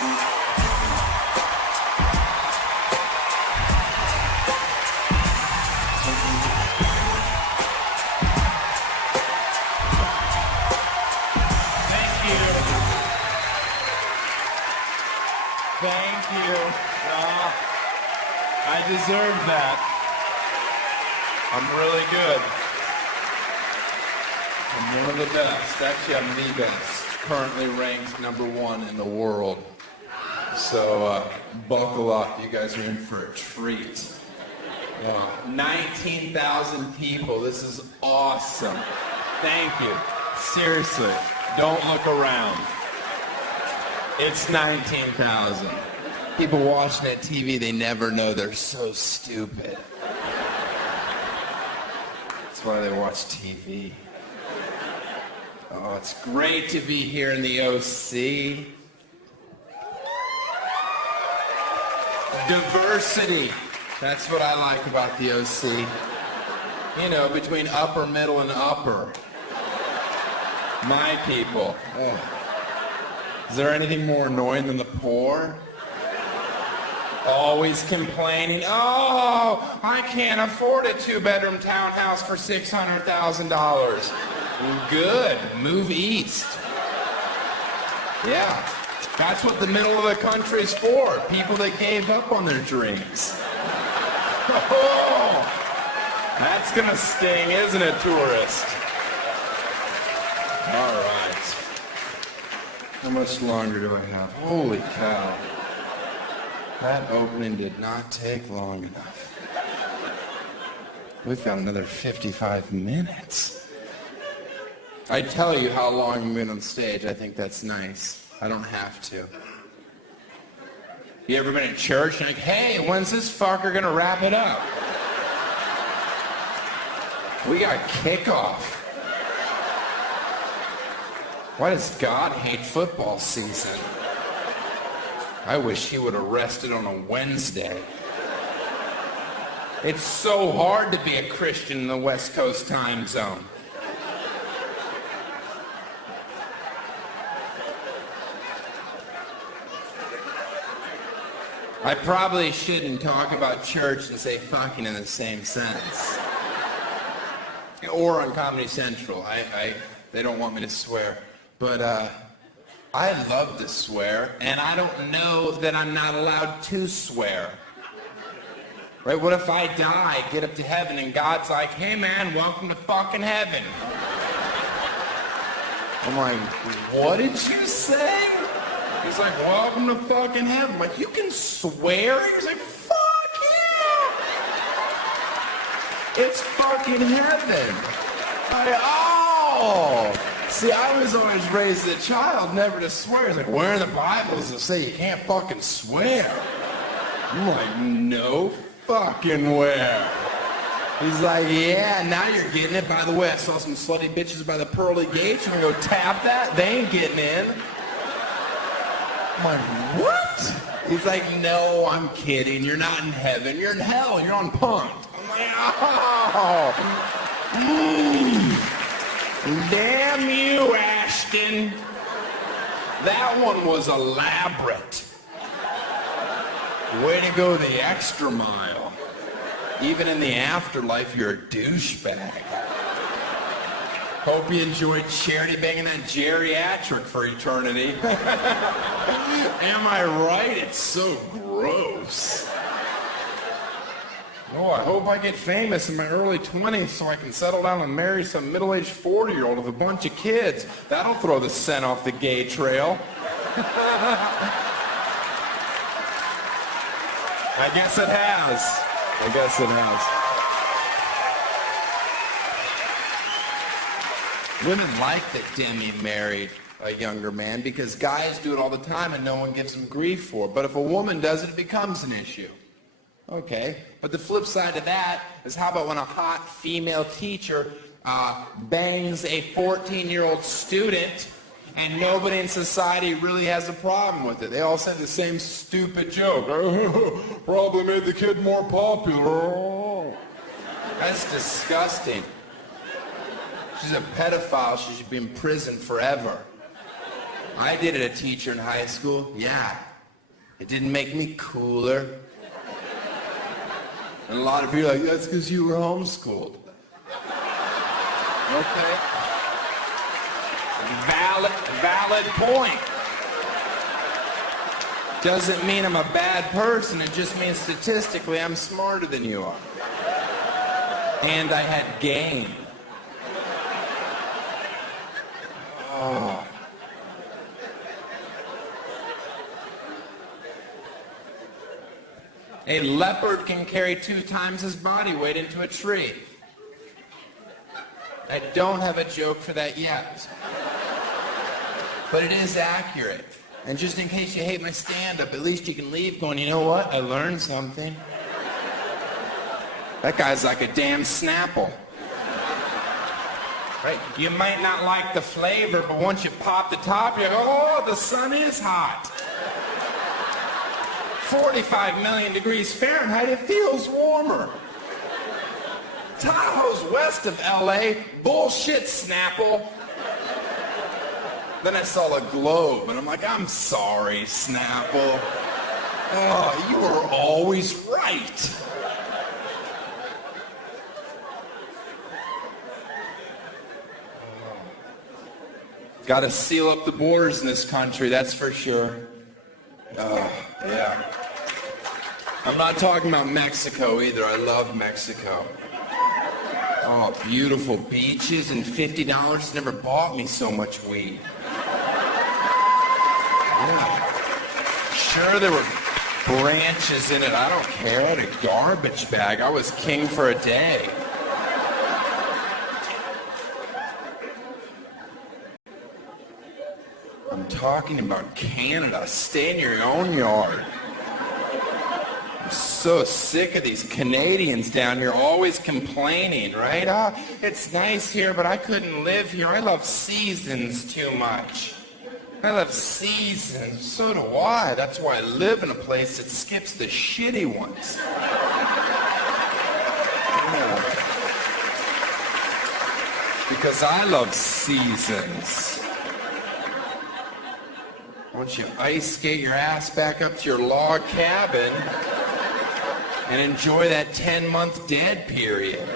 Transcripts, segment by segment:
Thank you. I deserve that. I'm really good. I'm one of the best. Actually, I'm the best. Currently ranked #1 in the world. So buckle up. You guys are in for a treat. 19,000 people. This is awesome. Thank you. Seriously, don't look around. It's 19,000. People watching at TV, they never know they're so stupid. That's why they watch TV. Oh, it's great to be here in the OC. Diversity. That's what I like about the OC. You know, between upper, middle, and upper. My people. Oh. Is there anything more annoying than the poor? Always complaining, oh, I can't afford a 2-bedroom townhouse for $600,000. Good, move east. Yeah, that's what the middle of the country's for. People that gave up on their dreams. Oh, that's gonna sting, isn't it, tourist? All right. How much longer do I have? Holy cow. That opening did not take long enough. We've got another 55 minutes. I tell you how long I've been on stage. I think that's nice. I don't have to. You ever been in church and like, hey, when's this fucker gonna wrap it up? We got kickoff. Why does God hate football season? I wish he would have rested on a Wednesday. It's so hard to be a Christian in the West Coast time zone. I probably shouldn't talk about church and say fucking in the same sentence. Or on Comedy Central. They don't want me to swear. But I love to swear, and I don't know that I'm not allowed to swear. Right? What if I die, get up to heaven, and God's like, hey man, welcome to fucking heaven. I'm like, what did you say? He's like, welcome to fucking heaven. I'm like, you can swear? He's like, fuck yeah! It's fucking heaven. Oh! See, I was always raised as a child never to swear. It's like, where in the Bible does it say you can't fucking swear? I'm like, no fucking where. He's like, yeah, now you're getting it. By the way, I saw some slutty bitches by the pearly gates. You wanna go tap that? They ain't getting in. I'm like, what? He's like, no, I'm kidding. You're not in heaven. You're in hell. You're on Punk'd. I'm like, oh. Damn you, Ashton. That one was elaborate. Way to go the extra mile. Even in the afterlife, you're a douchebag. Hope you enjoyed charity banging that geriatric for eternity. Am I right? It's so gross. Oh, I hope I get famous in my early 20s so I can settle down and marry some middle-aged 40-year-old with a bunch of kids. That'll throw the scent off the gay trail. I guess it has. I guess it has. Women like that Demi married a younger man because guys do it all the time and no one gives them grief for it. But if a woman does it, it becomes an issue. Okay, but the flip side of that is how about when a hot female teacher bangs a 14-year-old student and nobody in society really has a problem with it. They all say the same stupid joke. Probably made the kid more popular. That's disgusting. She's a pedophile. She should be in prison forever. I dated a teacher in high school. Yeah, It didn't make me cooler. And a lot of people are like, that's because you were homeschooled. Okay. Valid point. Doesn't mean I'm a bad person. It just means statistically I'm smarter than you are. And I had game. Oh. A leopard can carry 2 times his body weight into a tree. I don't have a joke for that yet. But it is accurate. And just in case you hate my stand-up, at least you can leave going, you know what? I learned something. That guy's like a damn Snapple. Right? You might not like the flavor, but once you pop the top, you go, oh, the sun is hot. 45 million degrees Fahrenheit, it feels warmer. Tahoe's west of LA, bullshit, Snapple. Then I saw a globe, and I'm like, I'm sorry, Snapple. Oh, you were always right. Got to seal up the borders in this country, that's for sure. Yeah. I'm not talking about Mexico either. I love Mexico. Oh, beautiful beaches and $50 never bought me so much weed. Yeah. Sure, there were branches in it. I don't care. I had a garbage bag. I was king for a day. I'm talking about Canada. Stay in your own yard. I'm so sick of these Canadians down here always complaining, right? It's nice here, but I couldn't live here. I love seasons too much. I love seasons. So do I. That's why I live in a place that skips the shitty ones. Yeah. Because I love seasons. Once you ice skate your ass back up to your log cabin and enjoy that 10-month dead period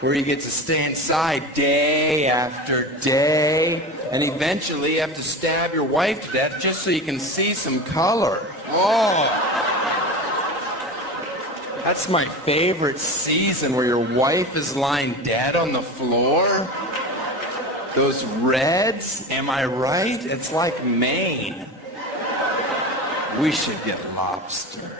where you get to stay inside day after day and eventually you have to stab your wife to death just so you can see some color. Oh, that's my favorite season, where your wife is lying dead on the floor. Those reds, am I right? It's like Maine. We should get lobster.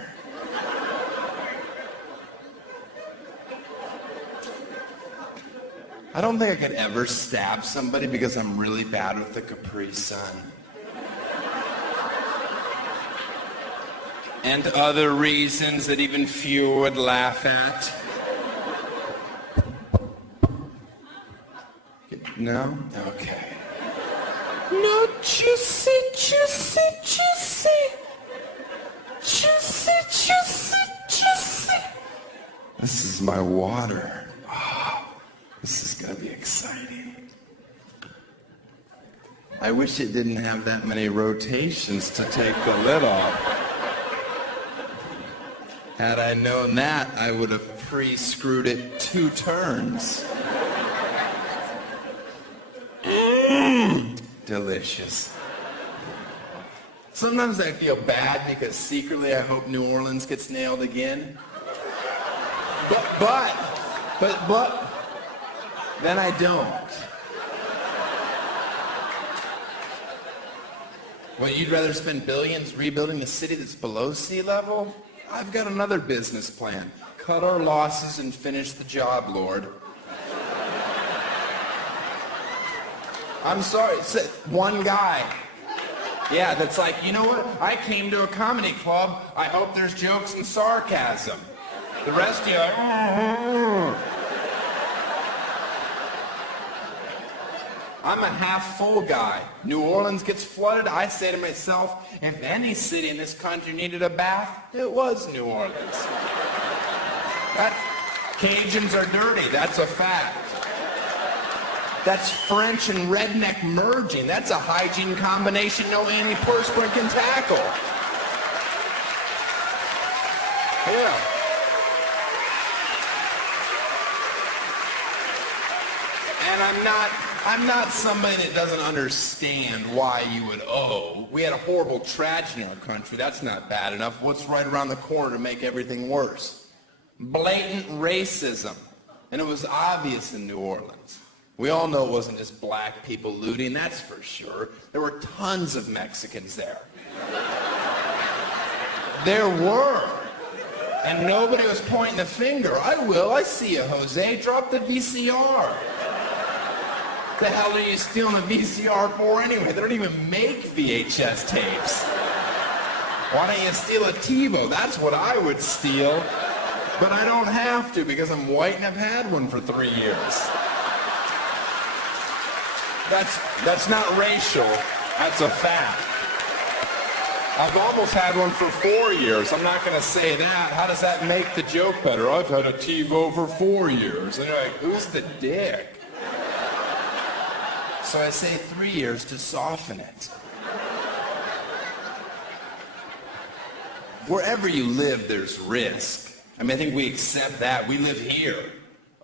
I don't think I could ever stab somebody because I'm really bad with the Capri Sun. And other reasons that even few would laugh at. No? Okay. No, juicy, juicy, juicy. Juicy, juicy, juicy. This is my water. Oh, this is going to be exciting. I wish it didn't have that many rotations to take the lid off. Had I known that, I would have pre-screwed it 2 turns. Delicious. Sometimes I feel bad because secretly I hope New Orleans gets nailed again. But, then I don't. What, you'd rather spend billions rebuilding a city that's below sea level? I've got another business plan. Cut our losses and finish the job, Lord. I'm sorry, one guy. Yeah, that's like, you know what? I came to a comedy club. I hope there's jokes and sarcasm. The rest of you are like, I'm a half-full guy. New Orleans gets flooded. I say to myself, if any city in this country needed a bath, it was New Orleans. Cajuns are dirty. That's a fact. That's French and redneck merging. That's a hygiene combination no antiperspirant can tackle. Yeah. And I'm not somebody that doesn't understand why you would owe. We had a horrible tragedy in our country. That's not bad enough. What's right around the corner to make everything worse? Blatant racism. And it was obvious in New Orleans. We all know it wasn't just black people looting, that's for sure. There were tons of Mexicans there. There were. And nobody was pointing the finger. I will. I see you, Jose. Drop the VCR. The hell are you stealing a VCR for anyway? They don't even make VHS tapes. Why don't you steal a TiVo? That's what I would steal. But I don't have to because I'm white and I've had one for 3 years. That's not racial. That's a fact. I've almost had one for 4 years. I'm not going to say that. How does that make the joke better? I've had a TiVo for 4 years. And you're like, who's the dick? So I say 3 years to soften it. Wherever you live, there's risk. I mean, I think we accept that. We live here.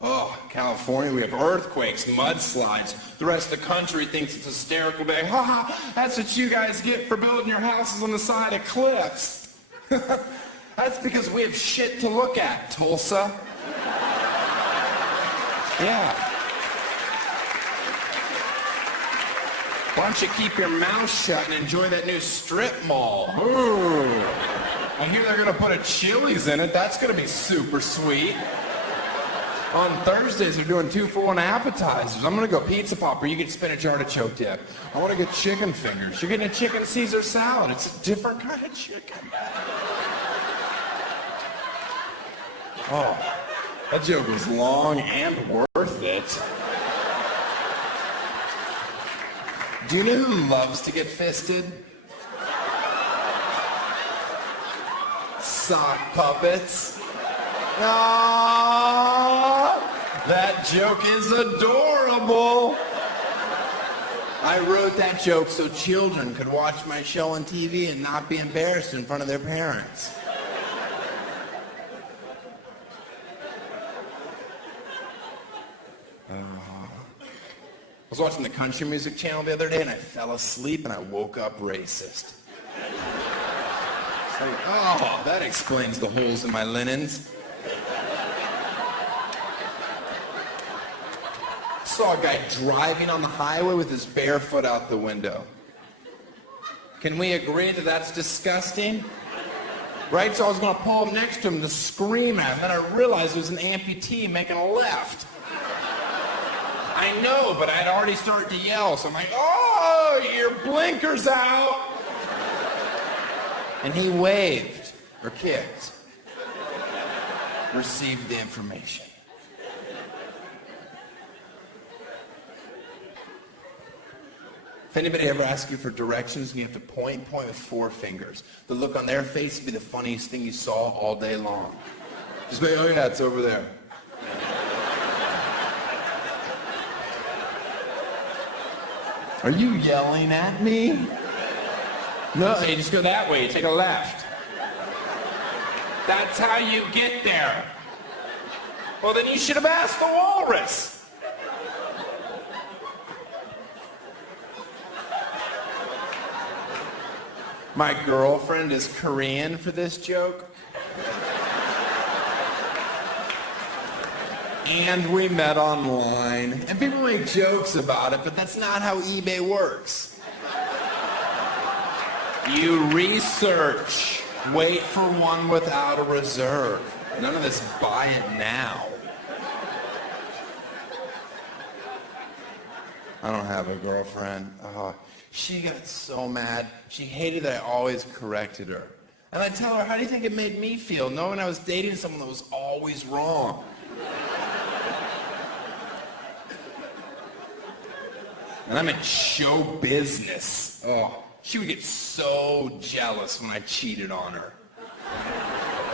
Oh, California, we have earthquakes, mudslides. The rest of the country thinks it's hysterical. Like, ha ha, that's what you guys get for building your houses on the side of cliffs. That's because we have shit to look at, Tulsa. Yeah. Why don't you keep your mouth shut and enjoy that new strip mall? Ooh. I hear they're going to put a Chili's in it. That's going to be super sweet. On Thursdays, they're doing 2-for-1 appetizers. I'm going to go pizza popper. You get spinach artichoke dip. I want to get chicken fingers. You're getting a chicken Caesar salad. It's a different kind of chicken. Oh, that joke was long and worth it. Do you know who loves to get fisted? Sock puppets. Ah, that joke is adorable. I wrote that joke so children could watch my show on TV and not be embarrassed in front of their parents. I was watching the country music channel the other day and I fell asleep and I woke up racist. It's like, oh, that explains the holes in my linens. Saw a guy driving on the highway with his bare foot out the window. Can we agree that that's disgusting? Right? So I was going to pull up next to him to scream at him, and then I realized it was an amputee making a left. I know, but I'd already started to yell, so I'm like, oh, your blinker's out. And he waved, or kicked, received the information. If anybody ever asks you for directions and you have to point with 4 fingers, the look on their face would be the funniest thing you saw all day long. Just be, oh yeah, it's over there. Are you yelling at me? No, you just go that way, you take a left. That's how you get there. Well, then you should have asked the walrus. My girlfriend is Korean for this joke. And we met online. And people make jokes about it, but that's not how eBay works. You research. Wait for one without a reserve. None of this buy it now. I don't have a girlfriend. She got so mad. She hated that I always corrected her. And I tell her, how do you think it made me feel knowing I was dating someone that was always wrong? And I'm in show business. Oh, she would get so jealous when I cheated on her.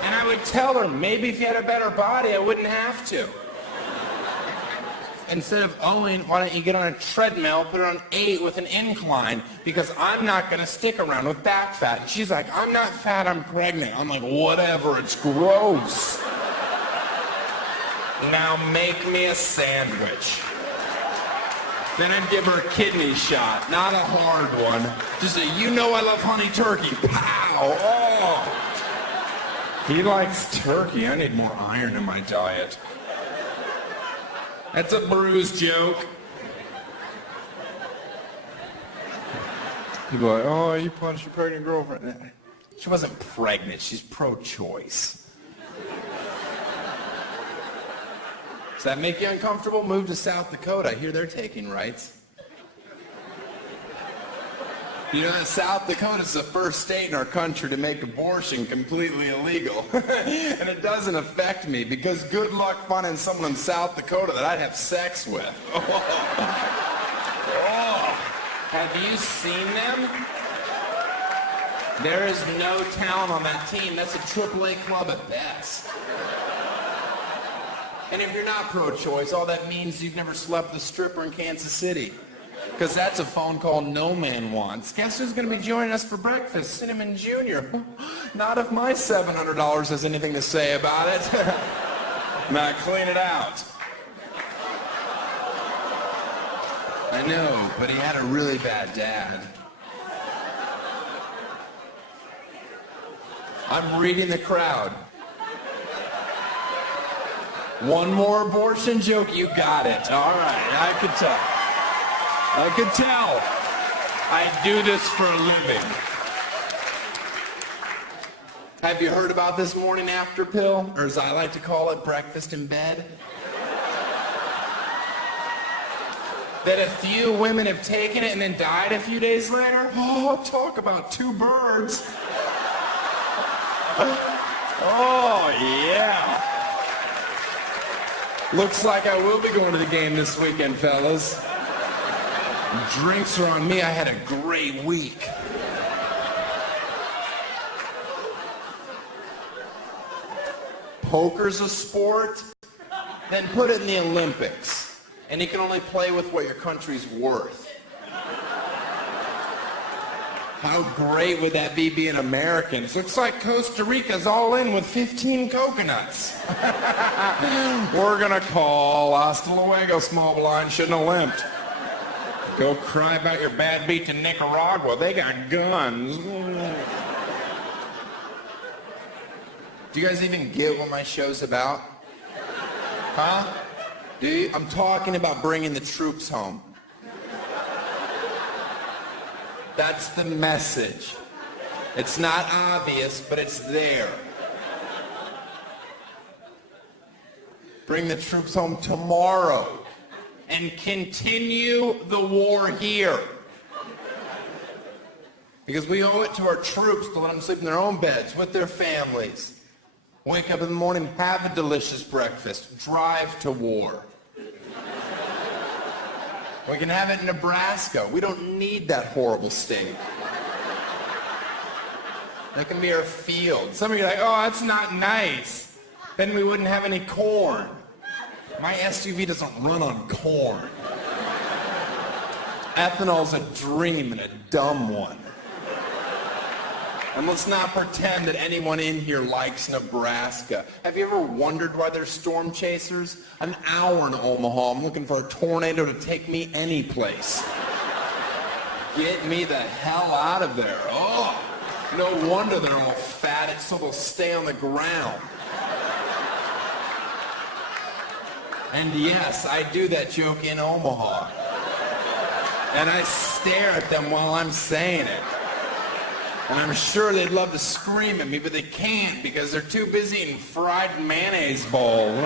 And I would tell her, maybe if you had a better body, I wouldn't have to. instead of owing, why don't you get on a treadmill, put it on 8 with an incline, because I'm not going to stick around with back fat. And she's like, I'm not fat, I'm pregnant. I'm like, whatever, it's gross. Now make me a sandwich. Then I'd give her a kidney shot, not a hard one. Just a, you know I love honey turkey. Pow! Oh! He likes turkey? I need more iron in my diet. That's a bruise joke. People are like, oh, you punched your pregnant girlfriend. She wasn't pregnant, she's pro-choice. Does that make you uncomfortable? Move to South Dakota. I hear they're taking rights. You know, South Dakota's the first state in our country to make abortion completely illegal. And it doesn't affect me because good luck finding someone in South Dakota that I'd have sex with. Oh. Oh. Have you seen them? There is no talent on that team. That's a AAA club at best. And if you're not pro-choice, all that means you've never slept with a stripper in Kansas City. Because that's a phone call no man wants. Guess who's going to be joining us for breakfast? Cinnamon Jr. Not if my $700 has anything to say about it. Now clean it out. I know, but he had a really bad dad. I'm reading the crowd. One more abortion joke, you got it. All right, I could tell. I could tell. I do this for a living. Have you heard about this morning after pill? Or as I like to call it, breakfast in bed? That a few women have taken it and then died a few days later? Oh, talk about two birds. Oh, yeah. Looks like I will be going to the game this weekend, fellas. Drinks are on me. I had a great week. Poker's a sport? Then put it in the Olympics. And you can only play with what your country's worth. How great would that be being Americans? Looks like Costa Rica's all in with 15 coconuts. We're gonna call. Hasta luego, small blind. Shouldn't have limped. Go cry about your bad beat to Nicaragua. They got guns. Do you guys even get what my show's about? Huh? Do you? I'm talking about bringing the troops home. That's the message. It's not obvious, but it's there. Bring the troops home tomorrow and continue the war here. Because we owe it to our troops to let them sleep in their own beds with their families. Wake up in the morning, have a delicious breakfast, drive to war. We can have it in Nebraska. We don't need that horrible state. That can be our field. Some of you are like, oh, that's not nice. Then we wouldn't have any corn. My SUV doesn't run on corn. Ethanol's a dream and a dumb one. And let's not pretend that anyone in here likes Nebraska. Have you ever wondered why there's storm chasers? An hour in Omaha, I'm looking for a tornado to take me any place. Get me the hell out of there. Oh, no wonder they're all fat. It's so they'll stay on the ground. And yes, I do that joke in Omaha. And I stare at them while I'm saying it. And I'm sure they'd love to scream at me, but they can't because they're too busy eating fried mayonnaise balls.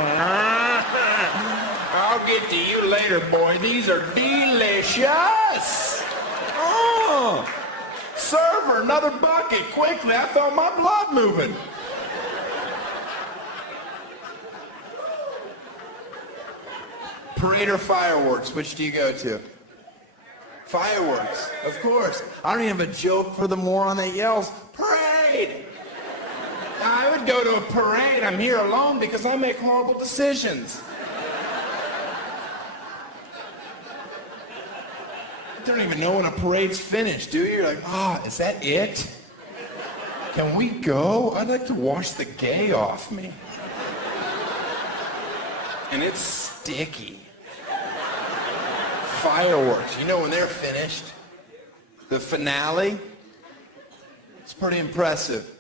I'll get to you later, boy. These are delicious. Oh, server, another bucket, quickly. I felt my blood moving. Parade or fireworks, which do you go to? Fireworks, of course. I don't even have a joke for the moron that yells, parade! I would go to a parade. I'm here alone because I make horrible decisions. You don't even know when a parade's finished, do you? You're like, is that it? Can we go? I'd like to wash the gay off me. And it's sticky. Fireworks, you know when they're finished. The finale, it's pretty impressive.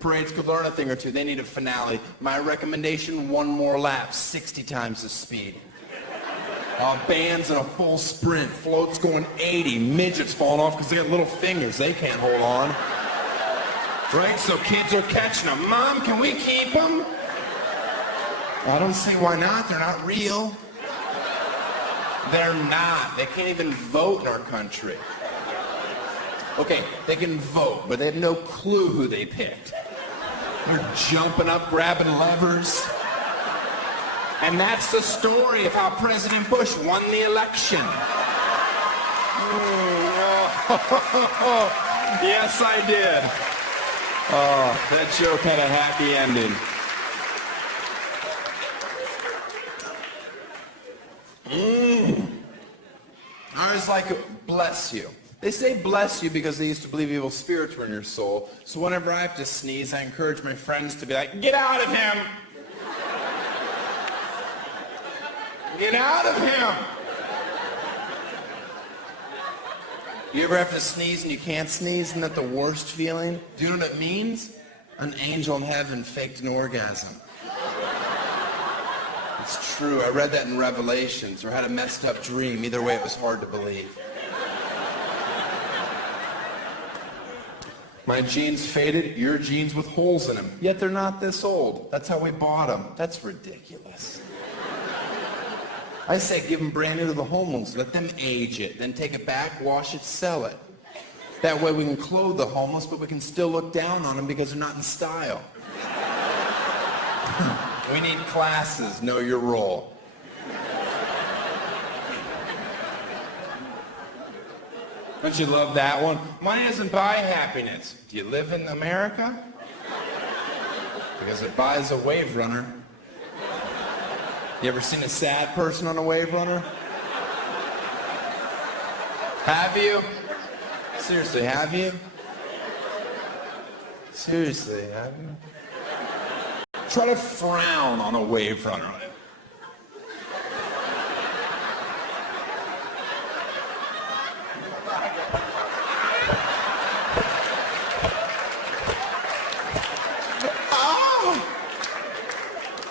Parades could learn a thing or two. They need a finale. My recommendation, one more lap, 60 times the speed. Bands in a full sprint, floats going 80, midgets falling off because they got little fingers. They can't hold on. Right, so kids are catching them. Mom, can we keep them? I don't see why not. They're not real. They're not. They can't even vote in our country. Okay, they can vote, but they have no clue who they picked. They're jumping up, grabbing levers. And that's the story of how President Bush won the election. Yes, I did. Oh, that joke had a happy ending. I was like, bless you. They say bless you because they used to believe evil spirits were in your soul. So whenever I have to sneeze, I encourage my friends to be like, get out of him! Get out of him! You ever have to sneeze and you can't sneeze? Isn't that the worst feeling? Do you know what it means? An angel in heaven faked an orgasm. It's true. I read that in Revelations or had a messed up dream. Either way, it was hard to believe. My jeans faded, your jeans with holes in them. Yet they're not this old. That's how we bought them. That's ridiculous. I say give them brand new to the homeless. Let them age it. Then take it back, wash it, sell it. That way we can clothe the homeless, but we can still look down on them because they're not in style. We need classes. Know your role. Don't you love that one? Money doesn't buy happiness. Do you live in America? Because it buys a wave runner. You ever seen a sad person on a wave runner? Have you? Seriously, have you? Seriously, have you? Try to frown on a wave runner.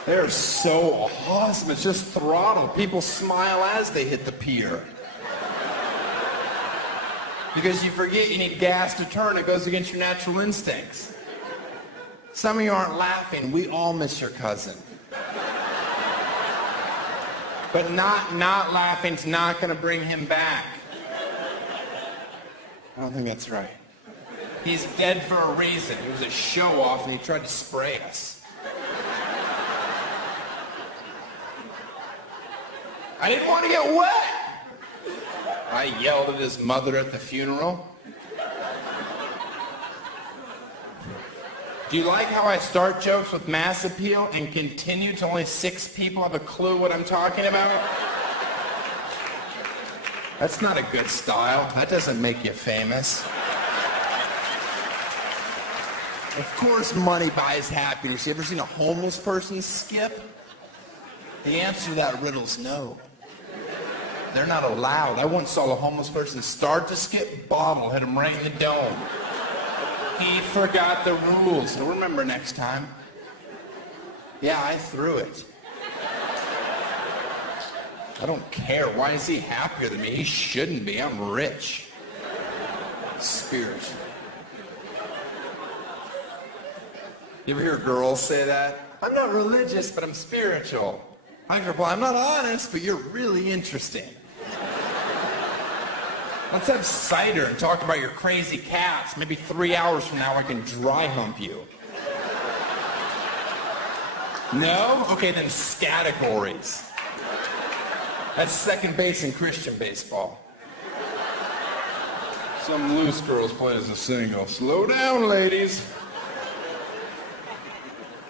They're so awesome. It's just throttle. People smile as they hit the pier. Because you forget you need gas to turn. It goes against your natural instincts. Some of you aren't laughing. We all miss your cousin. But not laughing's not going to bring him back. I don't think that's right. He's dead for a reason. He was a show-off and he tried to spray us. I didn't want to get wet. I yelled at his mother at the funeral. Do you like how I start jokes with mass appeal and continue till only 6 people have a clue what I'm talking about? That's not a good style. That doesn't make you famous. Of course money buys happiness. You ever seen a homeless person skip? The answer to that riddle's no. They're not allowed. I once saw a homeless person start to skip, bottle hit him right in the dome. He forgot the rules. He'll remember next time. Yeah, I threw it. I don't care. Why is he happier than me? He shouldn't be. I'm rich. Spiritual. You ever hear girls say that? I'm not religious, but I'm spiritual. I can reply, I'm not honest, but you're really interesting. Let's have cider and talk about your crazy cats. Maybe 3 hours from now I can dry hump you. No? Okay, then categories. That's second base in Christian baseball. Some loose girls play as a single. Slow down, ladies.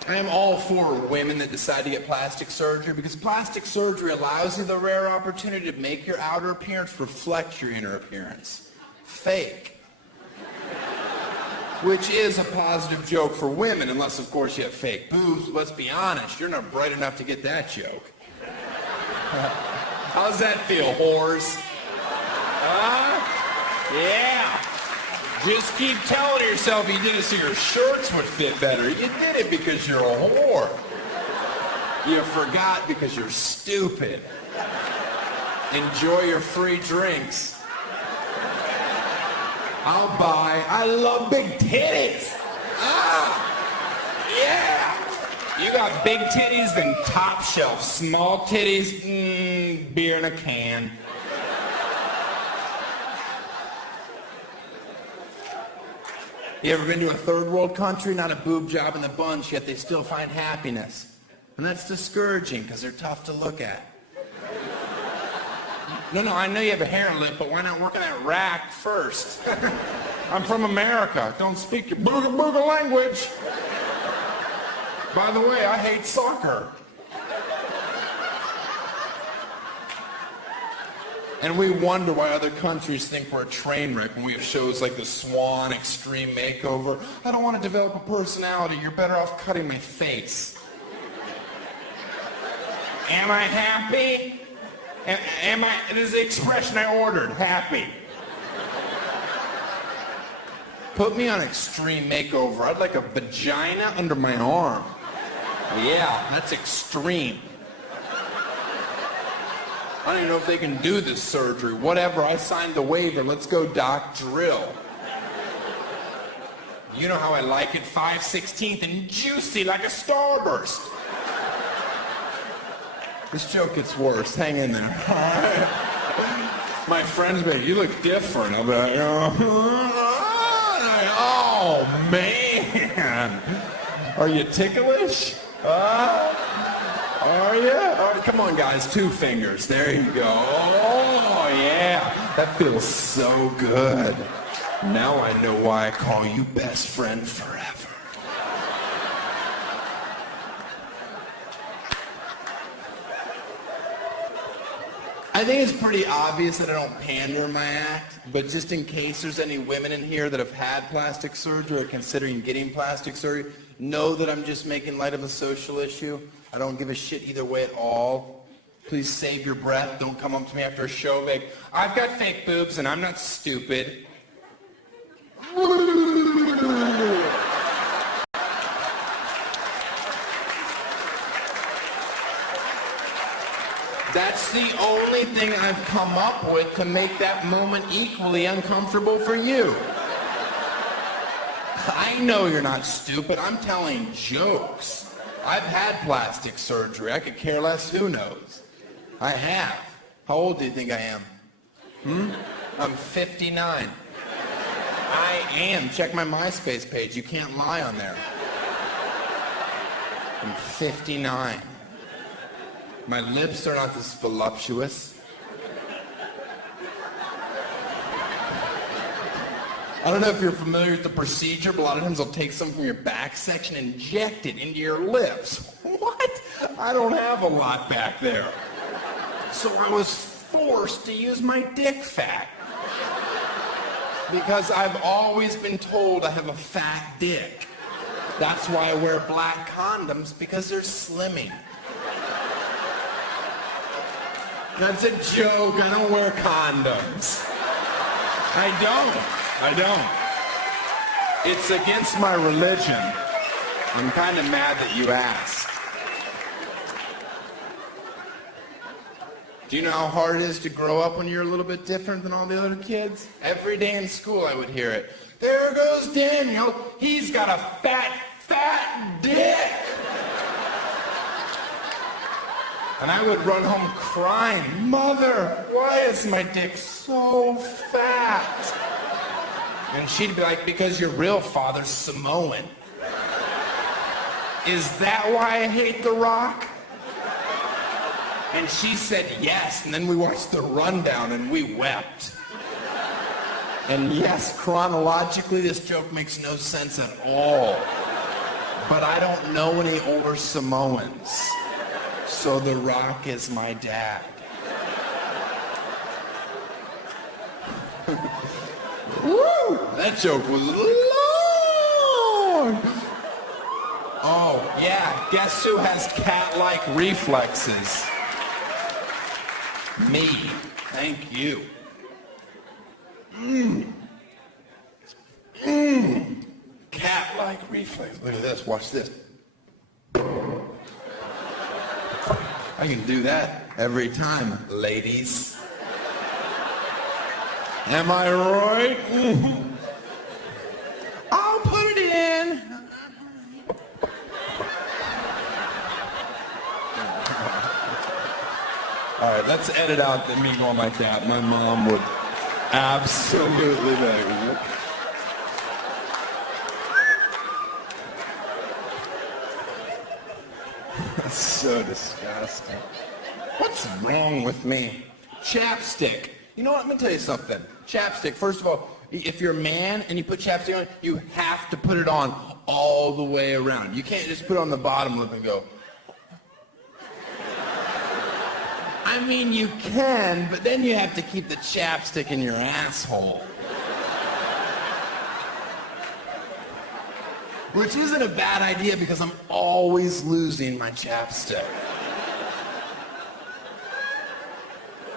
I am all for women that decide to get plastic surgery because plastic surgery allows you the rare opportunity to make your outer appearance reflect your inner appearance. Fake. Which is a positive joke for women, unless, of course, you have fake boobs. Let's be honest, you're not bright enough to get that joke. How's that feel, whores? Yeah. Just keep telling yourself you did it so your shorts would fit better. You did it because you're a whore. You forgot because you're stupid. Enjoy your free drinks. I'll buy. I love big titties. Yeah. You got big titties, then top shelf. Small titties, beer in a can. You ever been to a third world country? Not a boob job in the bunch, yet they still find happiness. And that's discouraging because they're tough to look at. No, I know you have a hair lip, but why not work on that rack first? I'm from America. Don't speak your booga language. By the way, I hate soccer. And we wonder why other countries think we're a train wreck when we have shows like the Swan Extreme Makeover. I don't want to develop a personality. You're better off cutting my face. Am I happy? Am I? It is the expression I ordered. Happy. Put me on Extreme Makeover. I'd like a vagina under my arm. Yeah, that's extreme. I don't even know if they can do this surgery. Whatever, I signed the waiver. Let's go, Doc. Drill. You know how I like it, 5/16 and juicy like a starburst. This joke gets worse. Hang in there. All right. My friends be like, you look different. I'll be like, oh, man. Are you ticklish? Are you? Oh, come on, guys. 2 fingers. There you go. Oh, yeah. That feels so good. Now I know why I call you best friend forever. I think it's pretty obvious that I don't pander in my act, but just in case there's any women in here that have had plastic surgery or considering getting plastic surgery, know that I'm just making light of a social issue. I don't give a shit either way at all. Please save your breath. Don't come up to me after a show like, I've got fake boobs and I'm not stupid. That's the only thing I've come up with to make that moment equally uncomfortable for you. I know you're not stupid. I'm telling jokes. I've had plastic surgery. I could care less. Who knows? I have. How old do you think I am? I'm 59. I am. Check my MySpace page. You can't lie on there. I'm 59. My lips are not this voluptuous. I don't know if you're familiar with the procedure, but a lot of times they'll take some from your back section and inject it into your lips. What? I don't have a lot back there. So I was forced to use my dick fat. Because I've always been told I have a fat dick. That's why I wear black condoms, because they're slimming. That's a joke. I don't wear condoms. I don't. It's against my religion. I'm kind of mad that you asked. Do you know how hard it is to grow up when you're a little bit different than all the other kids? Every day in school I would hear it. There goes Daniel. He's got a fat dick. And I would run home crying, Mother, why is my dick so fat? And she'd be like, because your real father's Samoan. Is that why I hate The Rock? And she said yes, and then we watched The Rundown and we wept. And yes, chronologically, this joke makes no sense at all. But I don't know any older Samoans. So The Rock is my dad. Woo! That joke was long. Oh, yeah. Guess who has cat-like reflexes? Me. Thank you. Cat-like reflex. Look at this. Watch this. I can do that every time, ladies. Am I right? I'll put it in. All right, let's edit out the me going like that. My mom would absolutely beg me. That's so disgusting. What's wrong with me? Chapstick. You know what? I'm going to tell you something. Chapstick, first of all, if you're a man and you put chapstick on, you have to put it on all the way around. You can't just put it on the bottom lip and go. I mean, you can, but then you have to keep the chapstick in your asshole. Which isn't a bad idea because I'm always losing my chapstick.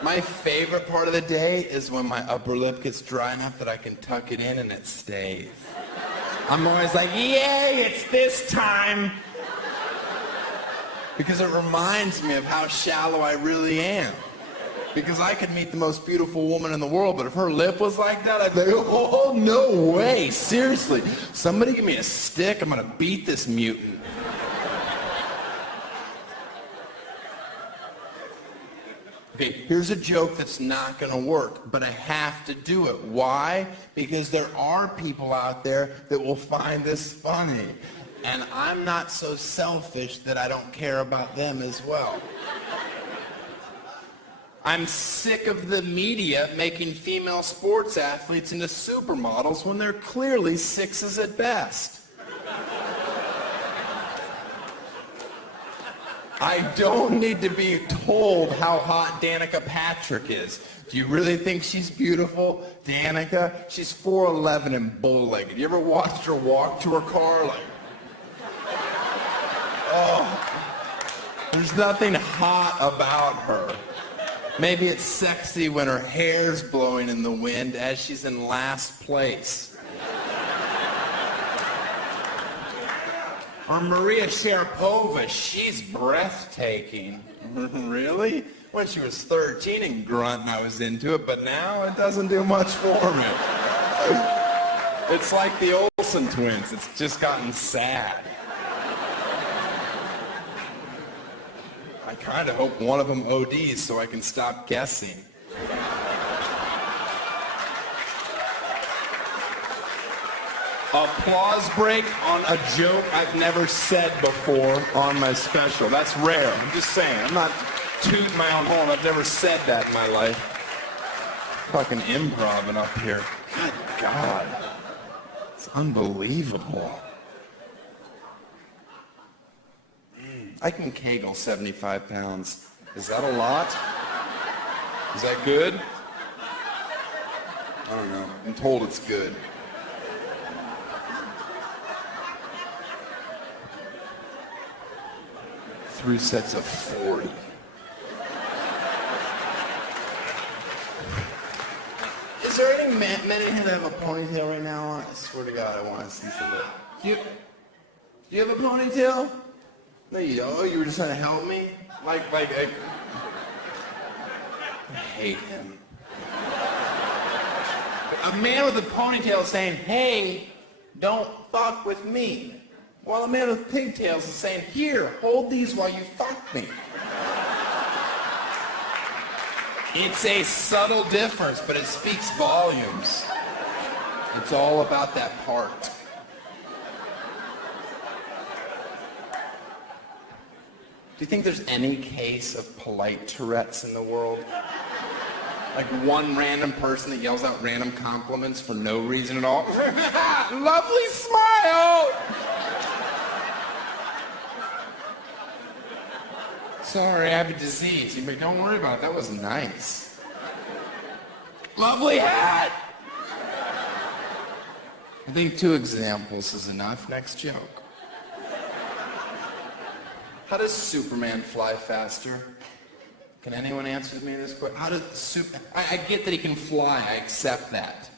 My favorite part of the day is when my upper lip gets dry enough that I can tuck it in and it stays. I'm always like, yay, it's this time. Because it reminds me of how shallow I really am. Because I could meet the most beautiful woman in the world, but if her lip was like that, I'd be like, oh, no way, seriously. Somebody give me a stick, I'm gonna beat this mutant. Okay, here's a joke that's not gonna work, but I have to do it. Why? Because there are people out there that will find this funny. And I'm not so selfish that I don't care about them as well. I'm sick of the media making female sports athletes into supermodels when they're clearly sixes at best. I don't need to be told how hot Danica Patrick is. Do you really think she's beautiful? Danica, she's 4'11" and bow-legged. You ever watched her walk to her car? Like, oh, there's nothing hot about her. Maybe it's sexy when her hair's blowing in the wind as she's in last place. Or Maria Sharapova, she's breathtaking. Really? When she was 13 and grunting, I was into it, but now it doesn't do much for me. It's like the Olsen twins. It's just gotten sad. I kind of hope one of them ODs so I can stop guessing. Applause break on a joke I've never said before on my special. That's rare. I'm just saying. I'm not tooting my own horn. I've never said that in my life. Fucking improv up here. Good God. It's unbelievable. I can kegel 75 pounds. Is that a lot? Is that good? I don't know. I'm told it's good. Three sets of 40. Is there any men in here that have a ponytail right now? I swear to God, I want to see some of it. Do you have a ponytail? No, you don't. Oh, you were just trying to help me? I hate him. A man with a ponytail saying, hey, don't fuck with me. While a man with pigtails is saying, here, hold these while you fuck me. It's a subtle difference, but it speaks volumes. It's all about that part. Do you think there's any case of polite Tourette's in the world? Like one random person that yells out random compliments for no reason at all? Lovely smile! sorry, I have a disease. He'd be like, don't worry about it. That was nice. Lovely hat. I think 2 examples is enough. Next joke. How does Superman fly faster? Can anyone answer me this question? How does I get that he can fly. I accept that.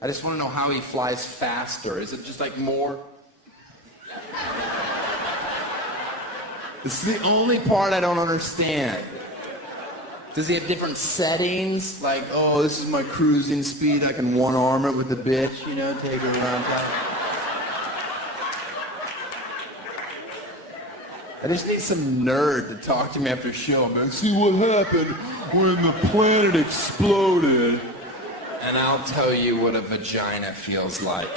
I just want to know how he flies faster. Is it just like more? This is the only part I don't understand. Does he have different settings? Like, oh, this is my cruising speed. I can one-arm it with the bitch, you know, take her around town. I just need some nerd to talk to me after a show. I'm like, see what happened when the planet exploded. And I'll tell you what a vagina feels like.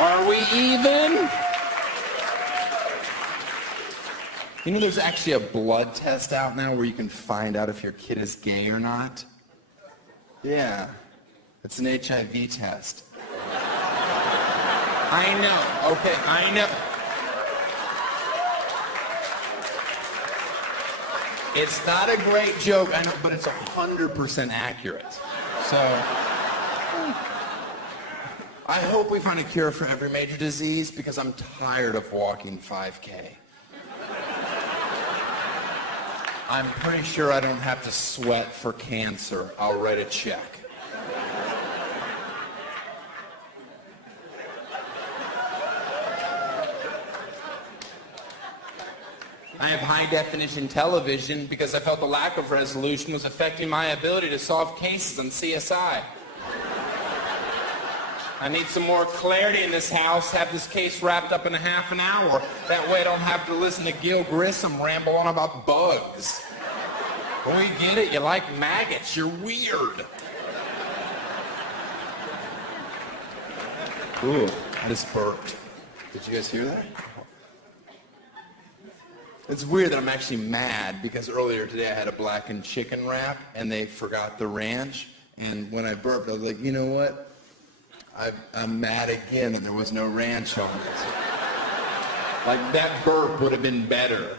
Are we even? You know, there's actually a blood test out now where you can find out if your kid is gay or not. Yeah, it's an HIV test. I know, okay, I know. It's not a great joke, I know, but it's 100% accurate. So, I hope we find a cure for every major disease because I'm tired of walking 5K. I'm pretty sure I don't have to sweat for cancer. I'll write a check. I have high-definition television because I felt the lack of resolution was affecting my ability to solve cases on CSI. I need some more clarity in this house, have this case wrapped up in a half an hour. That way I don't have to listen to Gil Grissom ramble on about bugs. We get it, you like maggots, you're weird. Ooh, I just burped. Did you guys hear that? It's weird that I'm actually mad because earlier today I had a blackened chicken wrap and they forgot the ranch. And when I burped, I was like, you know what? I'm mad again that there was no ranch on it. Like that burp would have been better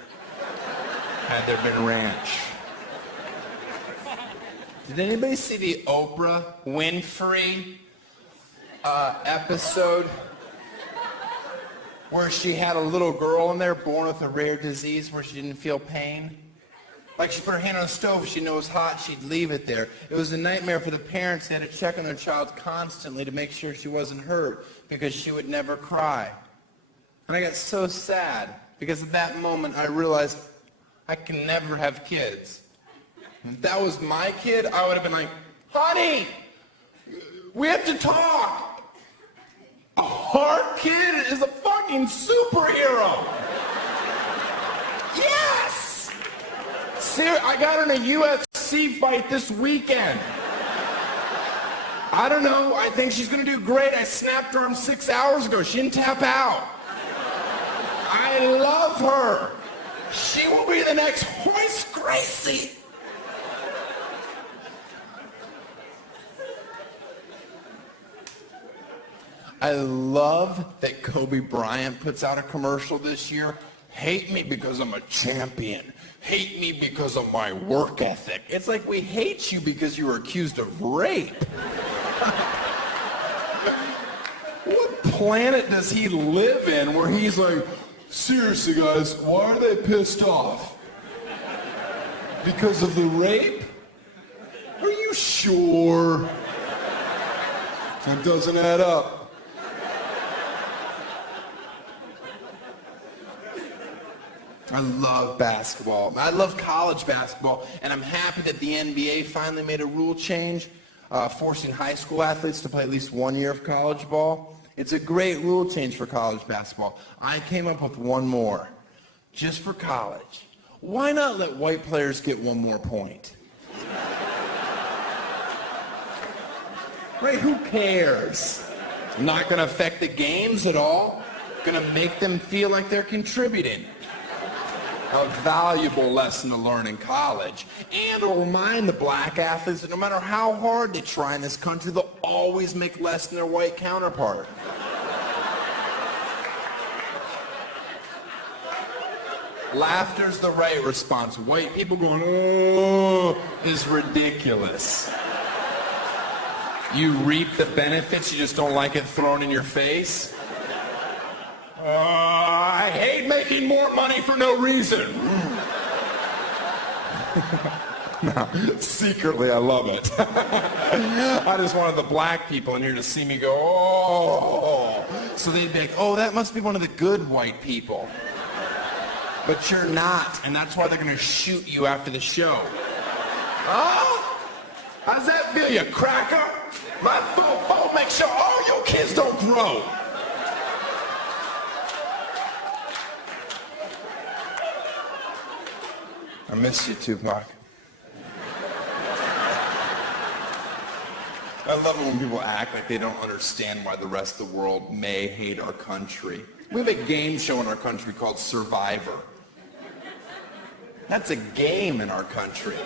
had there been ranch. Did anybody see the Oprah Winfrey episode where she had a little girl in there born with a rare disease where she didn't feel pain? Like she put her hand on the stove, she knows hot, she'd leave it there. It was a nightmare for the parents. They had to check on their child constantly to make sure she wasn't hurt because she would never cry. And I got so sad because at that moment I realized I can never have kids. If that was my kid, I would have been like, honey, we have to talk. Our kid is a fucking superhero. Yes! I got her in a UFC fight this weekend. I don't know. I think she's going to do great. I snapped her arm 6 hours ago. She didn't tap out. I love her. She will be the next Horace Gracie. I love that Kobe Bryant puts out a commercial this year. Hate me because I'm a champion. Hate me because of my work ethic. It's like we hate you because you were accused of rape. What planet does he live in where he's like, seriously guys, why are they pissed off? Because of the rape? Are you sure? That doesn't add up. I love basketball. I love college basketball, and I'm happy that the NBA finally made a rule change, forcing high school athletes to play at least 1 year of college ball. It's a great rule change for college basketball. I came up with one more, just for college. Why not let white players get one more point? Right, who cares? Not gonna affect the games at all. Gonna make them feel like they're contributing. A valuable lesson to learn in college. And it'll remind the black athletes that no matter how hard they try in this country, they'll always make less than their white counterpart. Laughter's the right response. White people going, oh, is ridiculous. You reap the benefits, you just don't like it thrown in your face. I hate making more money for no reason. No, secretly, I love it. I just wanted the black people in here to see me go, oh. So they'd be like, oh, that must be one of the good white people. But you're not, and that's why they're going to shoot you after the show. Oh? How's that feel, you cracker? My phone makes sure all your kids don't grow. I miss you, Tupac. I love it when people act like they don't understand why the rest of the world may hate our country. We have a game show in our country called Survivor. That's a game in our country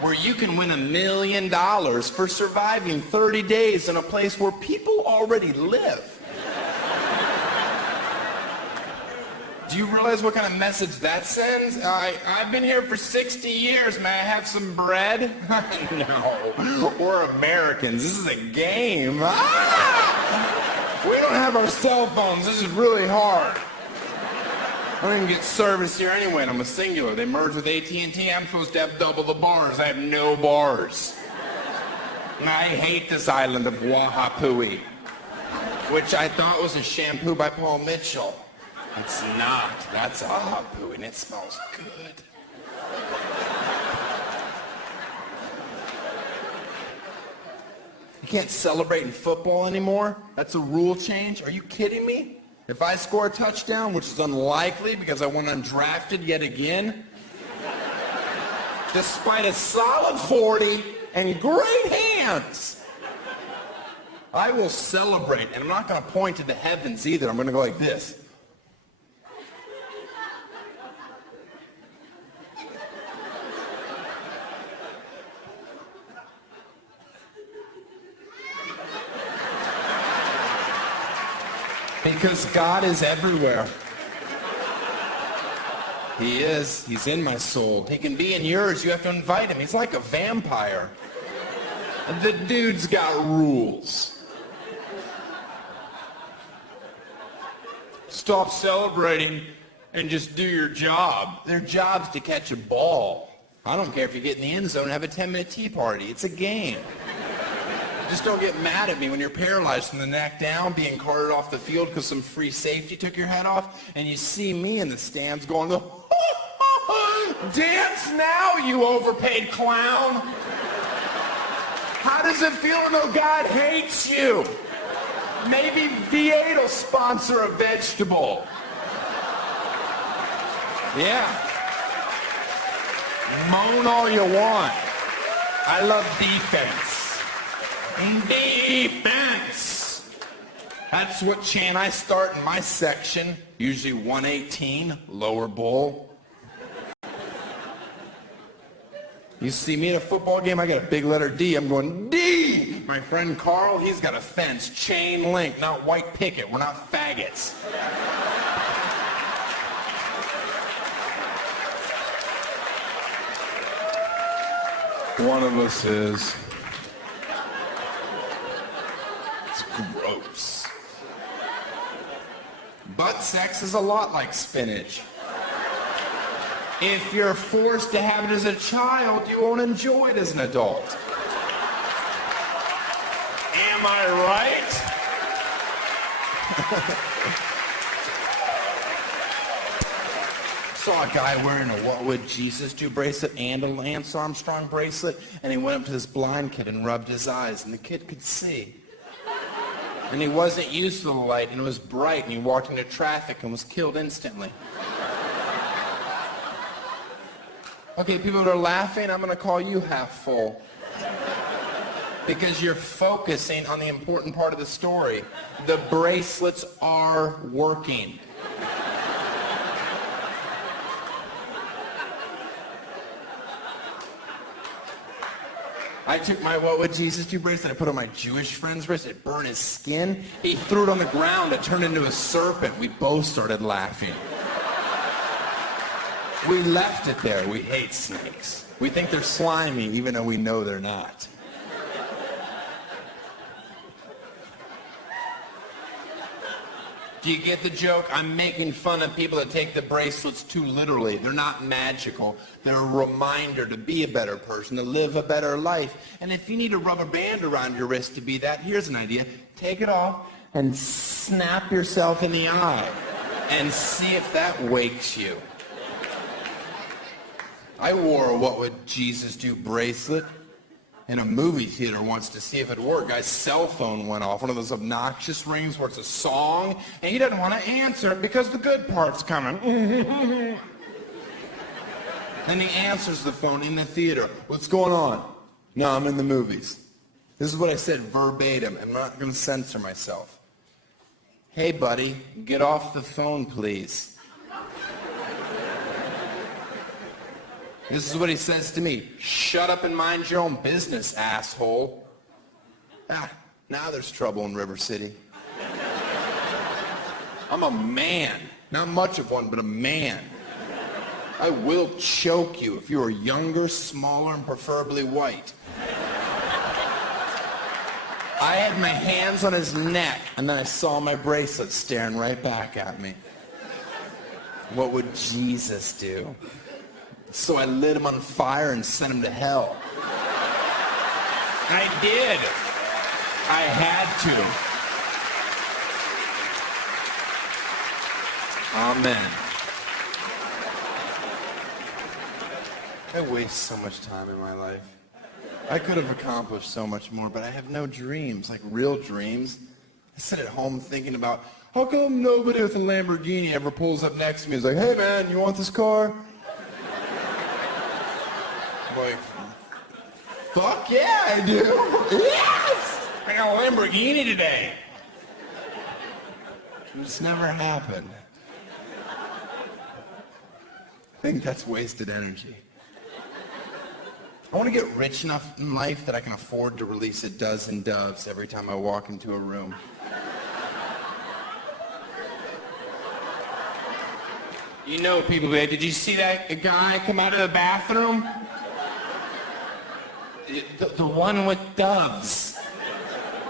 where you can win $1 million for surviving 30 days in a place where people already live. Do you realize what kind of message that sends? I've been here for 60 years. May I have some bread? No, we're Americans. This is a game. Ah! We don't have our cell phones. This is really hard. I don't even get service here anyway, and I'm a singular. They merged with AT&T. I'm supposed to have double the bars. I have no bars. And I hate this island of Wahapui, which I thought was a shampoo by Paul Mitchell. It's not. That's Oahu, and it smells good. You can't celebrate in football anymore? That's a rule change? Are you kidding me? If I score a touchdown, which is unlikely because I went undrafted yet again, despite a solid 40 and great hands, I will celebrate, and I'm not going to point to the heavens either. I'm going to go like this. Because God is everywhere. He is. He's in my soul. He can be in yours. You have to invite him. He's like a vampire. The dude's got rules. Stop celebrating and just do your job. Their job's to catch a ball. I don't care if you get in the end zone and have a 10-minute tea party. It's a game. Just don't get mad at me when you're paralyzed from the neck down, being carted off the field because some free safety took your head off, and you see me in the stands going, dance now, you overpaid clown. How does it feel to know God hates you? Maybe V8 will sponsor a vegetable. Yeah. Moan all you want. I love defense. Defense. That's what chant I start in my section, usually 118, lower bowl. You see me at a football game, I got a big letter D. I'm going, D! My friend Carl, he's got a fence, chain link, not white picket. We're not faggots. One of us is. Gross. Butt sex is a lot like spinach. If you're forced to have it as a child, you won't enjoy it as an adult. Am I right? Saw a guy wearing a What Would Jesus Do bracelet and a Lance Armstrong bracelet, and he went up to this blind kid and rubbed his eyes, and the kid could see. And he wasn't used to the light, and it was bright, and he walked into traffic and was killed instantly. Okay, people that are laughing, I'm going to call you half full. Because you're focusing on the important part of the story. The bracelets are working. I took my What Would Jesus Do bracelet, I put on my Jewish friend's bracelet, it burned his skin. He threw it on the ground, it turned into a serpent. We both started laughing. We left it there. We hate snakes. We think they're slimy, even though we know they're not. Do you get the joke? I'm making fun of people that take the bracelets too literally. They're not magical. They're a reminder to be a better person, to live a better life. And if you need a rubber band around your wrist to be that, here's an idea. Take it off and snap yourself in the eye and see if that wakes you. I wore a What Would Jesus Do bracelet in a movie theater once to see if it worked. Guy's cell phone went off, one of those obnoxious rings where it's a song, and he doesn't want to answer it because the good part's coming. Then he answers the phone in the theater. What's going on? No, I'm in the movies. This is what I said verbatim. I'm not going to censor myself. Hey, buddy, get off the phone, please. This is what he says to me. Shut up and mind your own business, asshole. Now there's trouble in River City. I'm a man. Not much of one, but a man. I will choke you if you are younger, smaller, and preferably white. I had my hands on his neck, and then I saw my bracelet staring right back at me. What would Jesus do? So I lit him on fire and sent him to hell. I did. I had to. Amen. I waste so much time in my life. I could have accomplished so much more, but I have no dreams, like real dreams. I sit at home thinking about, how come nobody with a Lamborghini ever pulls up next to me and is like, hey man, you want this car? Like, fuck yeah, I do. Yes! I got a Lamborghini today. It's never happened. I think that's wasted energy. I want to get rich enough in life that I can afford to release a dozen doves every time I walk into a room. You know, people, did you see that guy come out of the bathroom? The one with doves.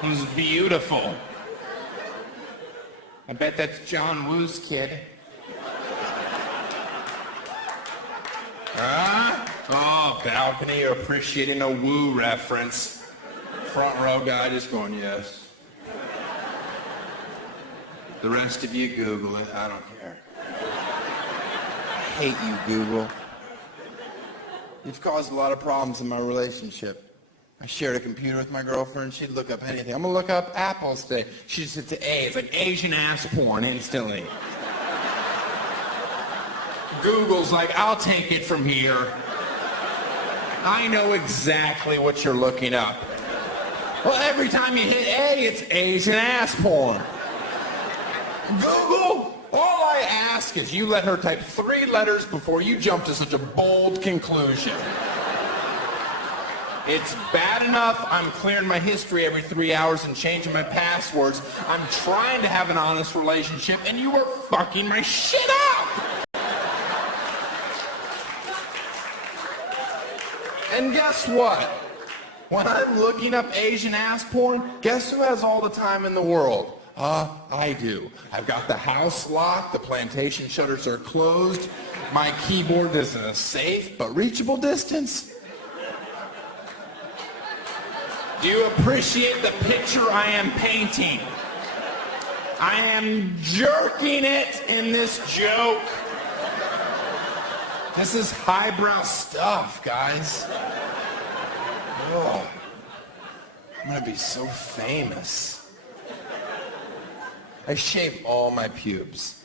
It was beautiful. I bet that's John Woo's kid. Oh, balcony, you're appreciating a Woo reference. Front row guy just going, yes. The rest of you Google it. I don't care. I hate you, Google. You've caused a lot of problems in my relationship. I shared a computer with my girlfriend. She'd look up anything. I'm going to look up apples today. She just hits A. It's like Asian ass porn instantly. Google's like, I'll take it from here. I know exactly what you're looking up. Well, every time you hit A, it's Asian ass porn. Google, all I ask is you let her type 3 letters before you jump to such a bold conclusion. It's bad enough I'm clearing my history every 3 hours and changing my passwords. I'm trying to have an honest relationship, and you are fucking my shit up! And guess what? When I'm looking up Asian ass porn, guess who has all the time in the world? I do. I've got the house locked, the plantation shutters are closed, my keyboard is in a safe but reachable distance. Do you appreciate the picture I am painting? I am jerking it in this joke. This is highbrow stuff, guys. Oh, I'm gonna be so famous. I shave all my pubes.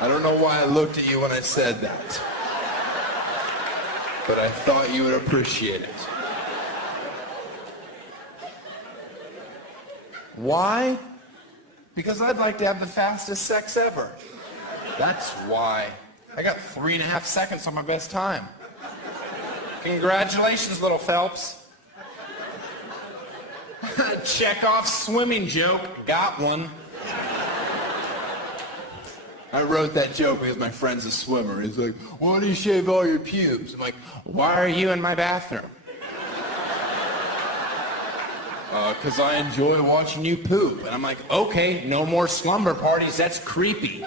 I don't know why I looked at you when I said that, but I thought you would appreciate it. Why? Because I'd like to have the fastest sex ever. That's why. I got 3.5 seconds on my best time. Congratulations, little Phelps. Check off swimming joke. Got one. I wrote that joke because my friend's a swimmer. He's like, why do you shave all your pubes? I'm like, why are you in my bathroom? Because I enjoy watching you poop. And I'm like, okay, no more slumber parties. That's creepy.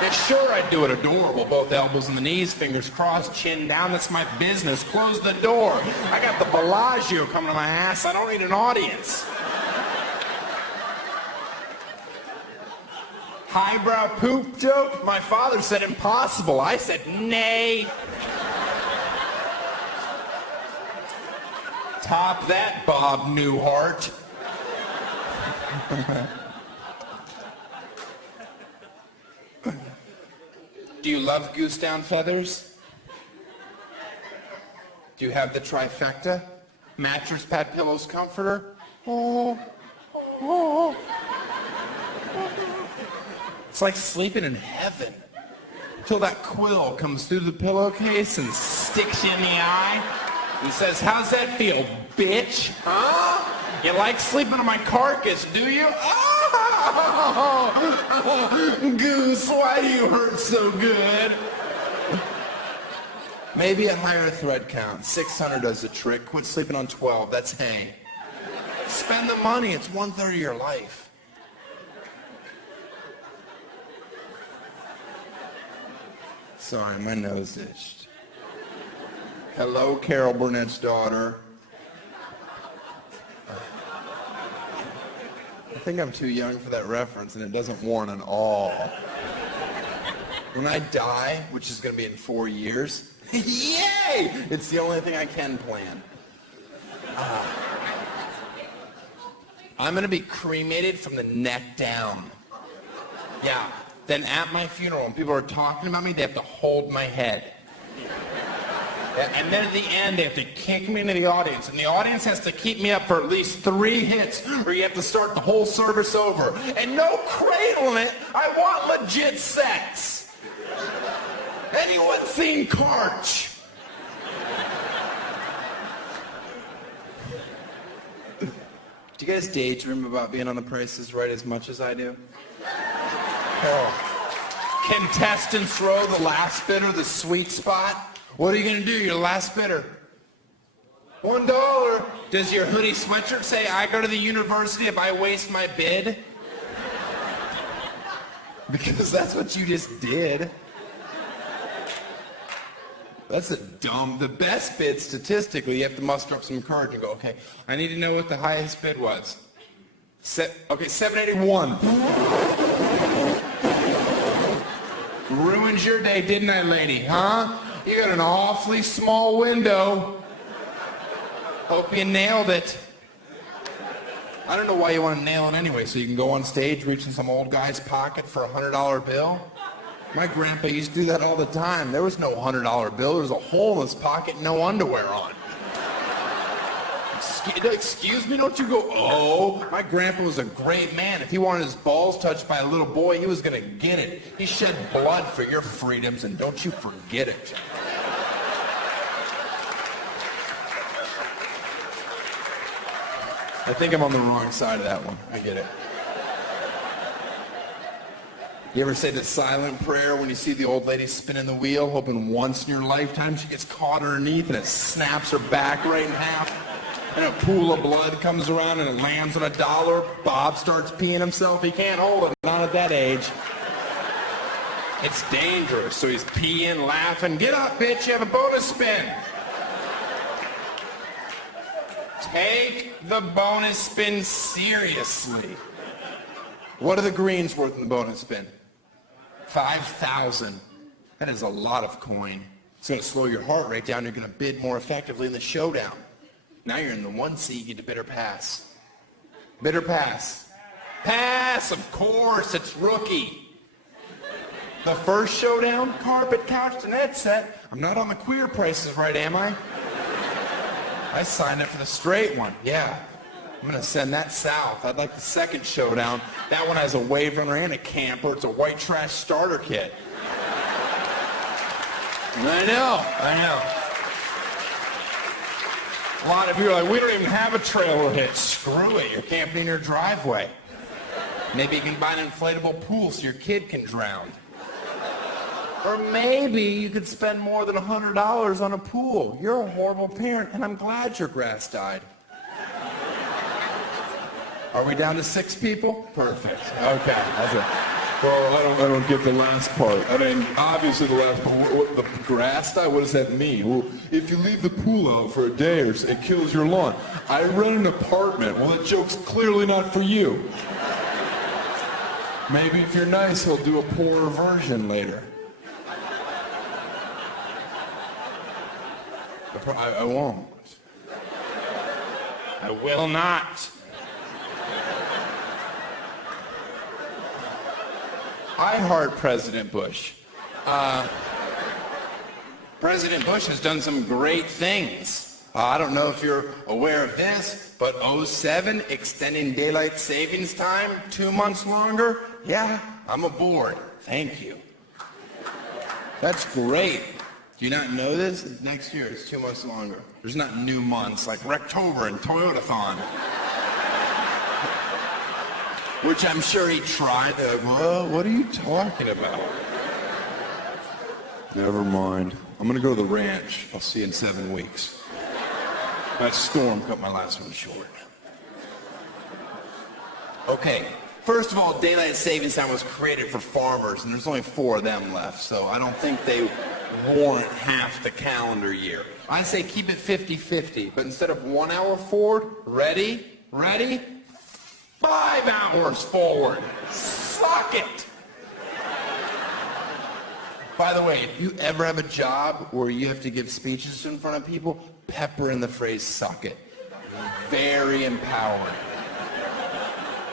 Yeah, sure, I'd do it adorable. Both elbows in the knees, fingers crossed, chin down. That's my business. Close the door. I got the Bellagio coming to my ass. I don't need an audience. Highbrow poop joke? My father said impossible. I said nay. Top that, Bob Newhart. Do you love goose down feathers? Do you have the trifecta? Mattress, pad, pillows, comforter? Oh, oh. It's like sleeping in heaven. Till that quill comes through the pillowcase and sticks you in the eye and says, how's that feel, bitch? Huh? You like sleeping on my carcass, do you? Oh, Goose, why do you hurt so good? Maybe a higher thread count. 600 does the trick. Quit sleeping on 12. That's hay. Spend the money. It's 1/3 of your life. Sorry, my nose itched. Hello, Carol Burnett's daughter. I think I'm too young for that reference, and it doesn't warrant an all. When I die, which is going to be in 4 years, yay! It's the only thing I can plan. I'm going to be cremated from the neck down. Yeah. Then at my funeral, when people are talking about me, they have to hold my head. And then at the end, they have to kick me into the audience. And the audience has to keep me up for at least 3 hits, or you have to start the whole service over. And no cradling it. I want legit sex. Anyone seen Karch? Do you guys daydream about being on The Price is Right as much as I do? Oh. Contestants throw the last bidder the sweet spot. What are you going to do? You're the last bidder. $1. Does your hoodie sweatshirt say, I go to the university if I waste my bid? Because that's what you just did. That's the best bid statistically, you have to muster up some courage and go, okay, I need to know what the highest bid was. Okay, 781. Ruined your day, didn't I, lady? Huh? You got an awfully small window. Hope you nailed it. I don't know why you want to nail it anyway, so you can go on stage, reach in some old guy's pocket for a $100 bill. My grandpa used to do that all the time. There was no $100 bill. There was a hole in his pocket, no underwear on. Excuse me, don't you go, oh. My grandpa was a great man. If he wanted his balls touched by a little boy, he was going to get it. He shed blood for your freedoms, and don't you forget it. I think I'm on the wrong side of that one. I get it. You ever say the silent prayer when you see the old lady spinning the wheel, hoping once in your lifetime she gets caught underneath and it snaps her back right in half? And a pool of blood comes around and it lands on $1. Bob starts peeing himself. He can't hold it, not at that age. It's dangerous, so he's peeing, laughing. Get up, bitch, you have a bonus spin. Take the bonus spin seriously. What are the greens worth in the bonus spin? 5,000. That is a lot of coin. It's going to slow your heart rate down. You're going to bid more effectively in the showdown. Now you're in the 1 seat, you get to bidder pass. Bidder pass. Pass, of course, it's rookie. The first showdown, carpet, couch, dinette set. I'm not on the queer prices right, am I? I signed up for the straight one, yeah. I'm going to send that south. I'd like the second showdown. That one has a wave runner and a camper. It's a white trash starter kit. I know. A lot of you are like, we don't even have a trailer hit. Screw it, you're camping in your driveway. Maybe you can buy an inflatable pool so your kid can drown. Or maybe you could spend more than $100 on a pool. You're a horrible parent, and I'm glad your grass died. Are we down to 6 people? Perfect. Okay, that's it. Well, I don't get the last part. I mean, obviously the last part. What, the grass die? What does that mean? Well, if you leave the pool out for a day or so, it kills your lawn. I rent an apartment. Well, that joke's clearly not for you. Maybe if you're nice, he'll do a poorer version later. I won't. I will not. I heart President Bush. President Bush has done some great things. I don't know if you're aware of this, but 07, extending daylight savings time 2 months longer. Yeah, I'm aboard. Thank you. That's great. Do you not know this? Next year, it's 2 months longer. There's not new months like Rectober and Toyotathon. Which I'm sure he tried. Well, what are you talking about? Never mind. I'm gonna go to the ranch. I'll see you in 7 weeks. That storm cut my last one short. Okay, first of all, daylight savings time was created for farmers, and there's only 4 of them left, so I don't think they warrant half the calendar year. I say keep it 50-50, but instead of 1 hour forward, ready, 5 hours forward. Suck it! By the way, if you ever have a job where you have to give speeches in front of people, pepper in the phrase suck it. Very empowering.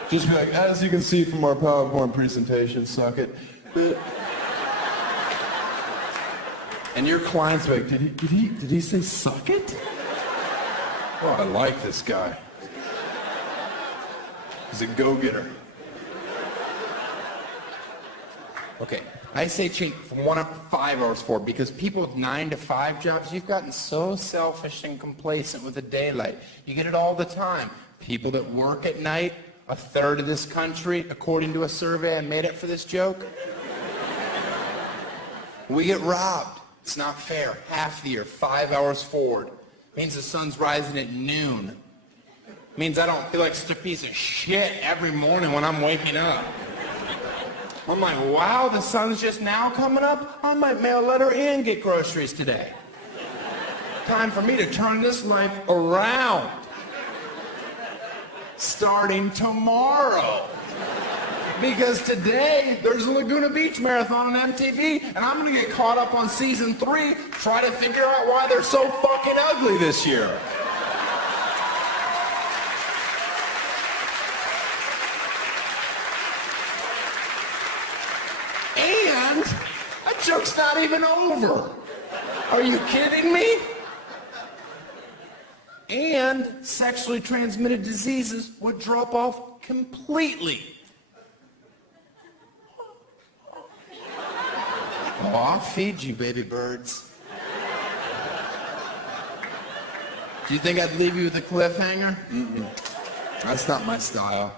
Just be like, as you can see from our PowerPoint presentation, suck it. And your client's like, did he say suck it? Oh, I like this guy. He's a go-getter. Okay, I say change from 1 up to 5 hours forward because people with 9 to 5 jobs, you've gotten so selfish and complacent with the daylight. You get it all the time. People that work at night, 1/3 of this country, according to a survey I made up for this joke, we get robbed. It's not fair. Half the year, 5 hours forward. Means the sun's rising at noon. Means I don't feel like such a piece of shit every morning when I'm waking up. I'm like, wow, the sun's just now coming up? I might mail a letter and get groceries today. Time for me to turn this life around. Starting tomorrow. Because today, there's a Laguna Beach Marathon on MTV, and I'm gonna get caught up on season 3, try to figure out why they're so fucking ugly this year. And that joke's not even over. Are you kidding me? And sexually transmitted diseases would drop off completely. Oh, I'll feed you, baby birds. Do you think I'd leave you with a cliffhanger? Mm-mm. That's not my style.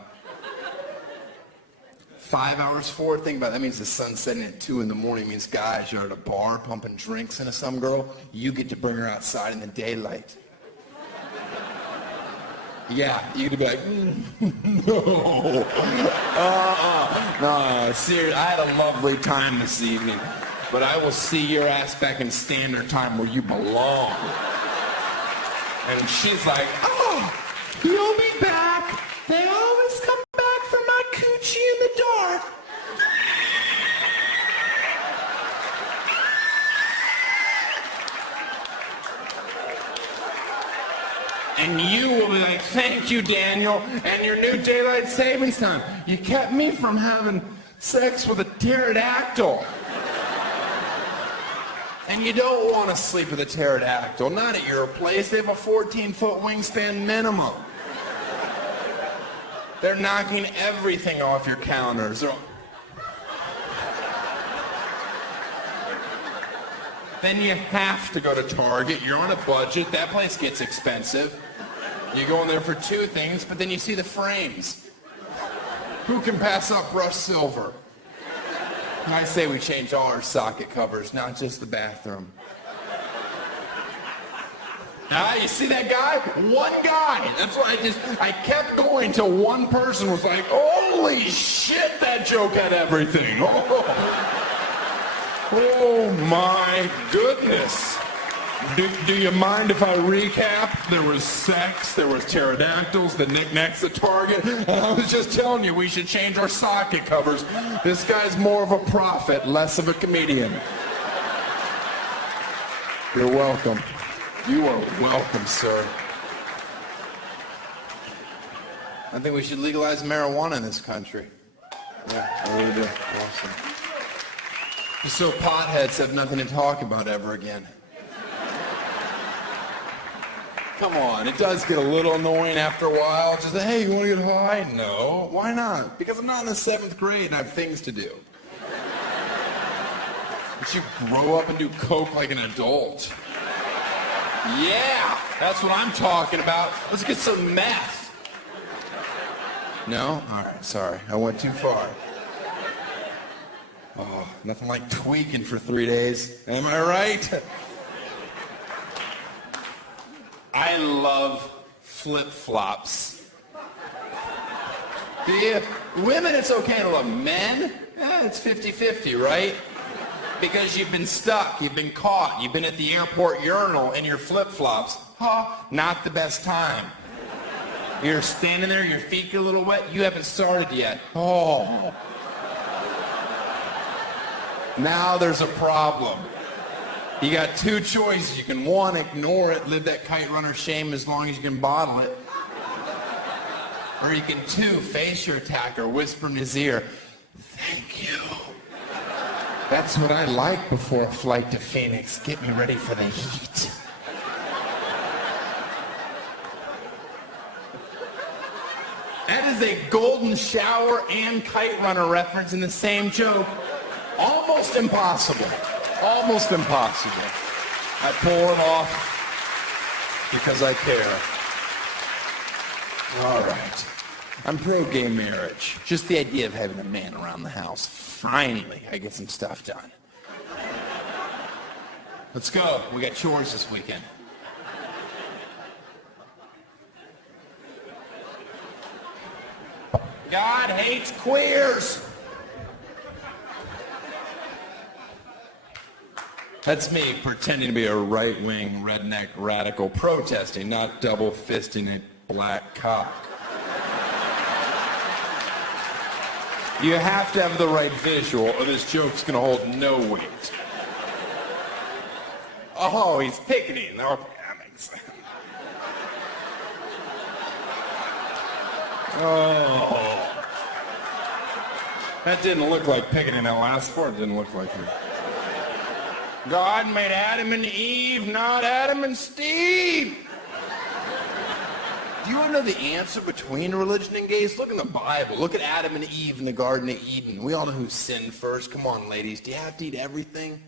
5 hours forward, think about it. That means the sun's setting at 2 in the morning. Means guys, you're at a bar pumping drinks into some girl. You get to bring her outside in the daylight. Yeah, you could be like, no. No, seriously, I had a lovely time this evening. But I will see your ass back in standard time where you belong. And she's like, oh, you'll be back. They always come back for my coochie in the dark. And you will be like, thank you, Daniel, and your new daylight savings time. You kept me from having sex with a pterodactyl. And you don't want to sleep with a pterodactyl, not at your place. They have a 14-foot wingspan minimum. They're knocking everything off your calendars. Then you have to go to Target. You're on a budget. That place gets expensive. You go in there for 2 things, but then you see the frames. Who can pass up Rush Silver? And I say we change all our socket covers, not just the bathroom. Ah, you see that guy? One guy. That's why I kept going till one person was like, holy shit, that joke had everything. Oh my goodness. Do you mind if I recap? There was sex, there was pterodactyls, the knickknacks at Target, and I was just telling you we should change our socket covers. This guy's more of a prophet, less of a comedian. You're welcome. You are welcome, sir. I think we should legalize marijuana in this country. Yeah, I really do. Awesome. Just so potheads have nothing to talk about ever again. Come on, it does get a little annoying after a while. Just, hey, you want to get high? No. Why not? Because I'm not in the 7th grade and I have things to do. You should grow up and do coke like an adult. Yeah, that's what I'm talking about. Let's get some meth. No? All right, sorry. I went too far. Oh, nothing like tweaking for 3 days. Am I right? I love flip-flops. The women, it's okay to love. Men, it's 50-50, right? Because you've been stuck, you've been caught, you've been at the airport urinal in your flip-flops. Not the best time. You're standing there, your feet get a little wet, you haven't started yet. Oh. Now there's a problem. You got 2 choices. You can, 1, ignore it, live that kite runner shame as long as you can bottle it. Or you can, 2, face your attacker, whisper in his ear, thank you. That's what I like before a flight to Phoenix. Get me ready for the heat. That is a golden shower and kite runner reference in the same joke. Almost impossible. Almost impossible. I pull it off because I care. All right. I'm pro-gay marriage. Just the idea of having a man around the house. Finally, I get some stuff done. Let's go. We got chores this weekend. God hates queers. That's me pretending to be a right-wing redneck radical protesting, not double-fisting a black cock. You have to have the right visual or this joke's gonna hold no weight. Oh, he's picketing. Okay, that makes sense. Oh. That didn't look like picketing. That last part didn't look like it. God made Adam and Eve, not Adam and Steve. Do you want to know the answer between religion and gays? Look in the Bible. Look at Adam and Eve in the Garden of Eden. We all know who sinned first. Come on, ladies. Do you have to eat everything?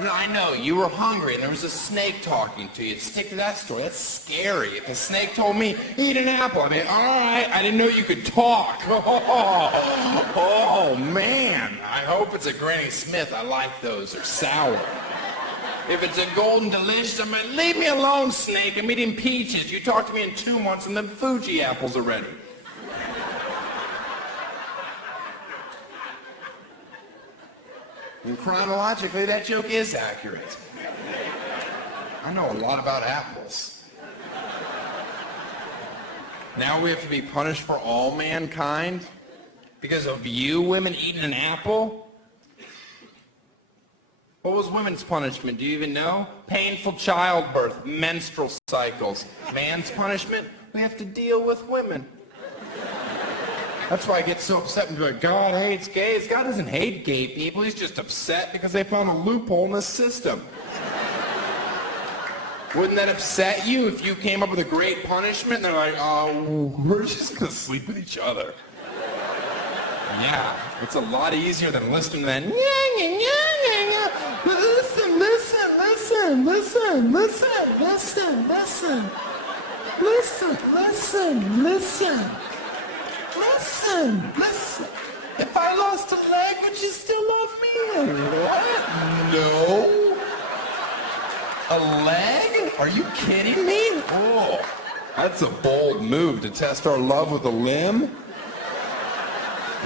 No, I know. You were hungry and there was a snake talking to you. Stick to that story. That's scary. If a snake told me, eat an apple, I'd be, all right, I didn't know you could talk. Oh, man. I hope it's a Granny Smith. I like those. They're sour. If it's a Golden Delicious, I'm like, leave me alone, snake. I'm eating peaches. You talk to me in 2 months and then Fuji apples are ready. And chronologically, that joke is accurate. I know a lot about apples. Now we have to be punished for all mankind because of you women eating an apple? What was women's punishment? Do you even know? Painful childbirth, menstrual cycles. Man's punishment? We have to deal with women. That's why I get so upset and be like, God hates gays. God doesn't hate gay people. He's just upset because they found a loophole in the system. Wouldn't that upset you if you came up with a great punishment and they're like, oh, we're just going to sleep with each other? Yeah, it's a lot easier than listening to that. Listen, listen, listen, listen, listen, listen, listen. Listen, listen, listen. Listen, listen. If I lost a leg, would you still love me? What? No. A leg? Are you kidding me? Oh, that's a bold move to test our love with a limb.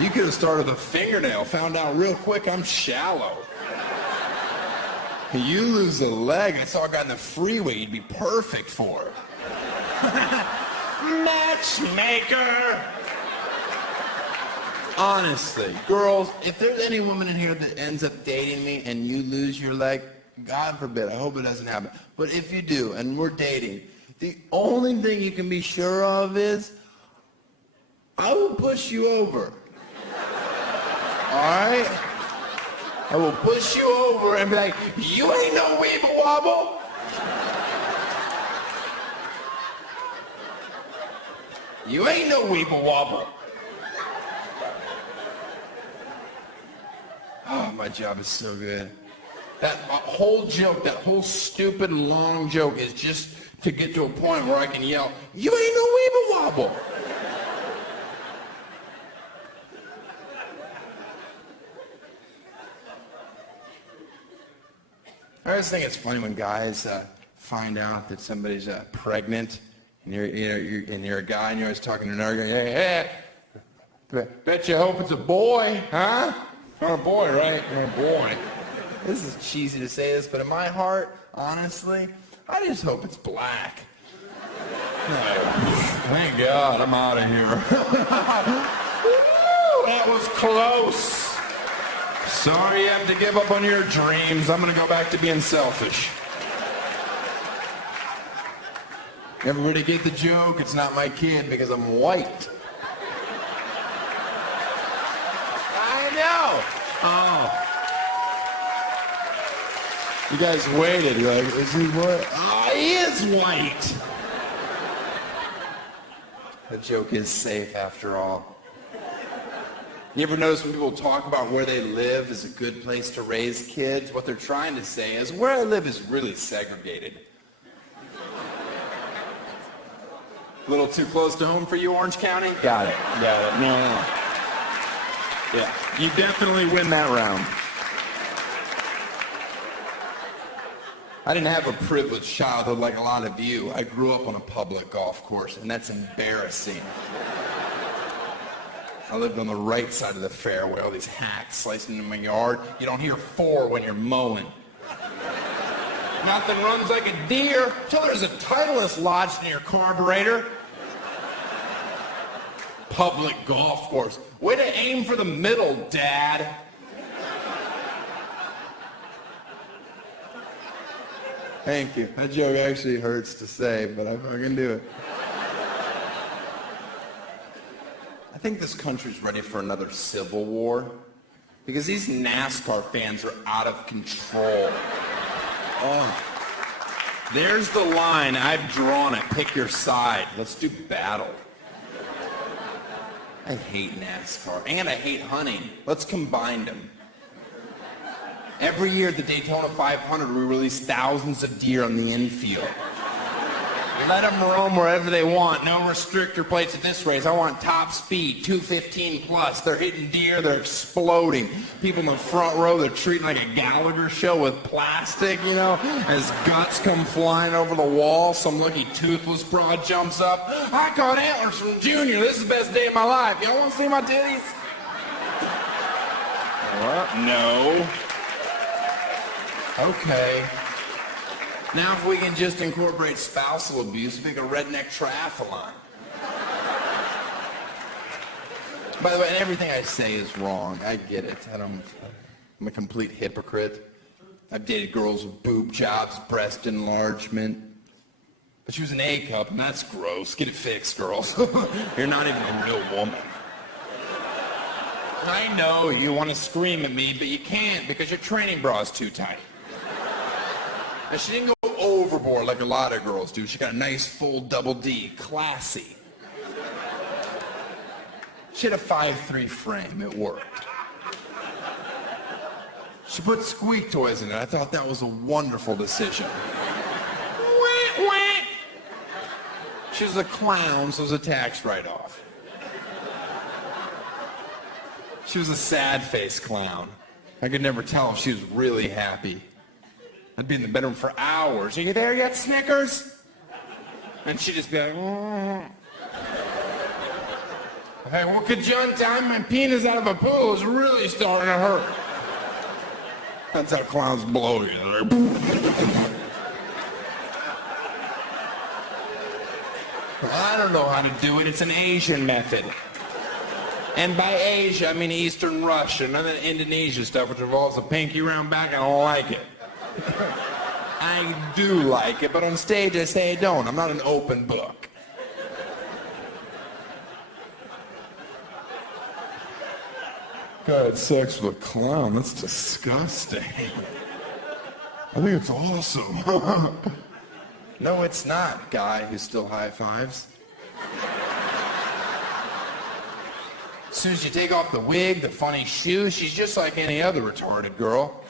You could have started with a fingernail, found out real quick I'm shallow. You lose a leg, I saw a guy in the freeway you'd be perfect for. Matchmaker! Honestly, girls, if there's any woman in here that ends up dating me and you lose your leg, God forbid, I hope it doesn't happen. But if you do, and we're dating, the only thing you can be sure of is I will push you over. All right? I will push you over and be like, you ain't no weeble wobble. You ain't no weeble wobble. Oh, my job is so good. That whole joke, that whole stupid long joke is just to get to a point where I can yell, you ain't no weeble wobble. I always think it's funny when guys find out that somebody's pregnant, and you're a guy, and you're always talking to another guy. Hey, bet you hope it's a boy, huh? You're a boy, right? You're a boy. This is cheesy to say this, but in my heart, honestly, I just hope it's black. Thank God, I'm out of here. That was close. Sorry you have to give up on your dreams. I'm going to go back to being selfish. Everybody get the joke? It's not my kid because I'm white. I know. Oh. You guys waited. You're like, is he what? Oh, he is white. The joke is safe after all. You ever notice when people talk about where they live is a good place to raise kids? What they're trying to say is where I live is really segregated. A little too close to home for you, Orange County? Got it. Got it. No. Yeah, you definitely win that round. I didn't have a privileged childhood like a lot of you. I grew up on a public golf course, and that's embarrassing. I lived on the right side of the fairway, all these hacks slicing into my yard. You don't hear 4 when you're mowing. Nothing runs like a deer till there's a Titleist lodged in your carburetor. Public golf course. Way to aim for the middle, Dad. Thank you. That joke actually hurts to say, but I fucking do it. I think this country's ready for another civil war because these NASCAR fans are out of control. Oh, there's the line. I've drawn it. Pick your side. Let's do battle. I hate NASCAR and I hate hunting. Let's combine them. Every year at the Daytona 500, we release thousands of deer on the infield. Let them roam wherever they want. No restrictor plates at this race. I want top speed, 215 plus. They're hitting deer. They're exploding. People in the front row, they're treating like a Gallagher show with plastic, you know, as guts come flying over the wall. Some lucky toothless broad jumps up. I caught antlers from Junior. This is the best day of my life. Y'all want to see my titties? What? No. Okay. Now if we can just incorporate spousal abuse, make a redneck triathlon. By the way, everything I say is wrong. I get it. I'm a complete hypocrite. I've dated girls with boob jobs, breast enlargement. But she was an A cup, and that's gross. Get it fixed, girls. You're not even a real woman. I know you want to scream at me, but you can't because your training bra is too tight. And she didn't go overboard like a lot of girls do. She got a nice full double D, classy. She had a 5'3" frame. It worked. She put squeak toys in it. I thought that was a wonderful decision. She was a clown, so it was a tax write-off. She was a sad-faced clown. I could never tell if she was really happy. I'd be in the bedroom for hours. Are you there yet, Snickers? And she'd just be like, Hey, well, could you untie my penis out of a pool? It's really starting to hurt. That's how clowns blow you. I don't know how to do it. It's an Asian method. And by Asia, I mean Eastern Russia, and then Indonesia stuff, which involves a pinky round back. I don't like it. I do like it, but on stage I say I don't. I'm not an open book. God had sex with a clown. That's disgusting. I think it's awesome. No, it's not, guy who still high fives. As soon as you take off the wig, the funny shoes, she's just like any other retarded girl.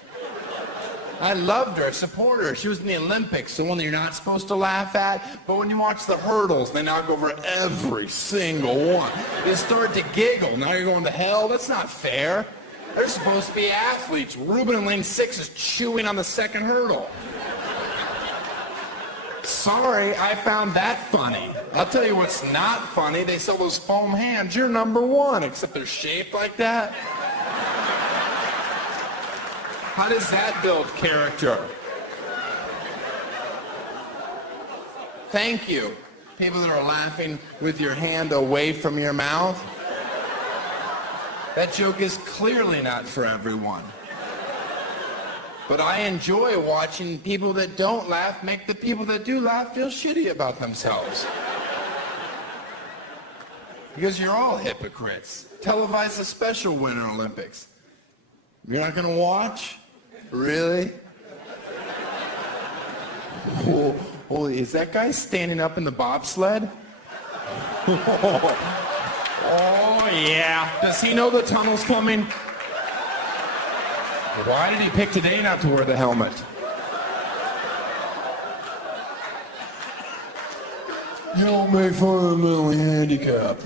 I loved her, I support her. She was in the Olympics, the one that you're not supposed to laugh at. But when you watch the hurdles, they knock over every single one. You start to giggle. Now you're going to hell? That's not fair. They're supposed to be athletes. Ruben in lane 6 is chewing on the second hurdle. Sorry, I found that funny. I'll tell you what's not funny. They sell those foam hands. You're number one, except they're shaped like that. How does that build character? Thank you. People that are laughing with your hand away from your mouth. That joke is clearly not for everyone. But I enjoy watching people that don't laugh make the people that do laugh feel shitty about themselves. Because you're all hypocrites. Televise the special Winter Olympics. You're not going to watch? Really? Holy, is that guy standing up in the bobsled? Oh, yeah. Does he know the tunnel's coming? Why did he pick today not to wear the helmet? You don't make fun of the mentally handicapped.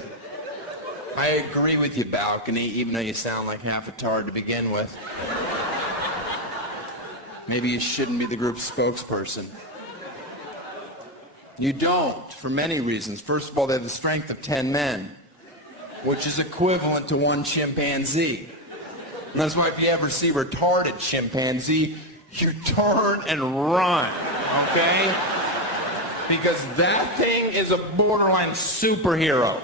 I agree with you, Balcony, even though you sound like half a tard to begin with. Maybe you shouldn't be the group's spokesperson. You don't, for many reasons. First of all, they have the strength of 10 men, which is equivalent to one chimpanzee. And that's why if you ever see retarded chimpanzee, you turn and run, okay? Because that thing is a borderline superhero.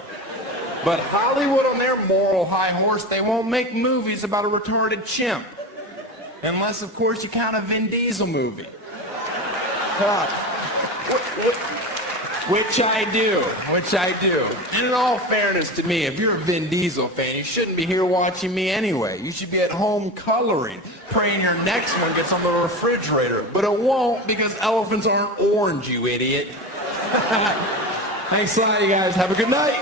But Hollywood on their moral high horse, they won't make movies about a retarded chimp. Unless, of course, you count a Vin Diesel movie. Which I do. And in all fairness to me, if you're a Vin Diesel fan, you shouldn't be here watching me anyway. You should be at home coloring, praying your next one gets on the refrigerator. But it won't because elephants aren't orange, you idiot. Thanks a lot, you guys. Have a good night.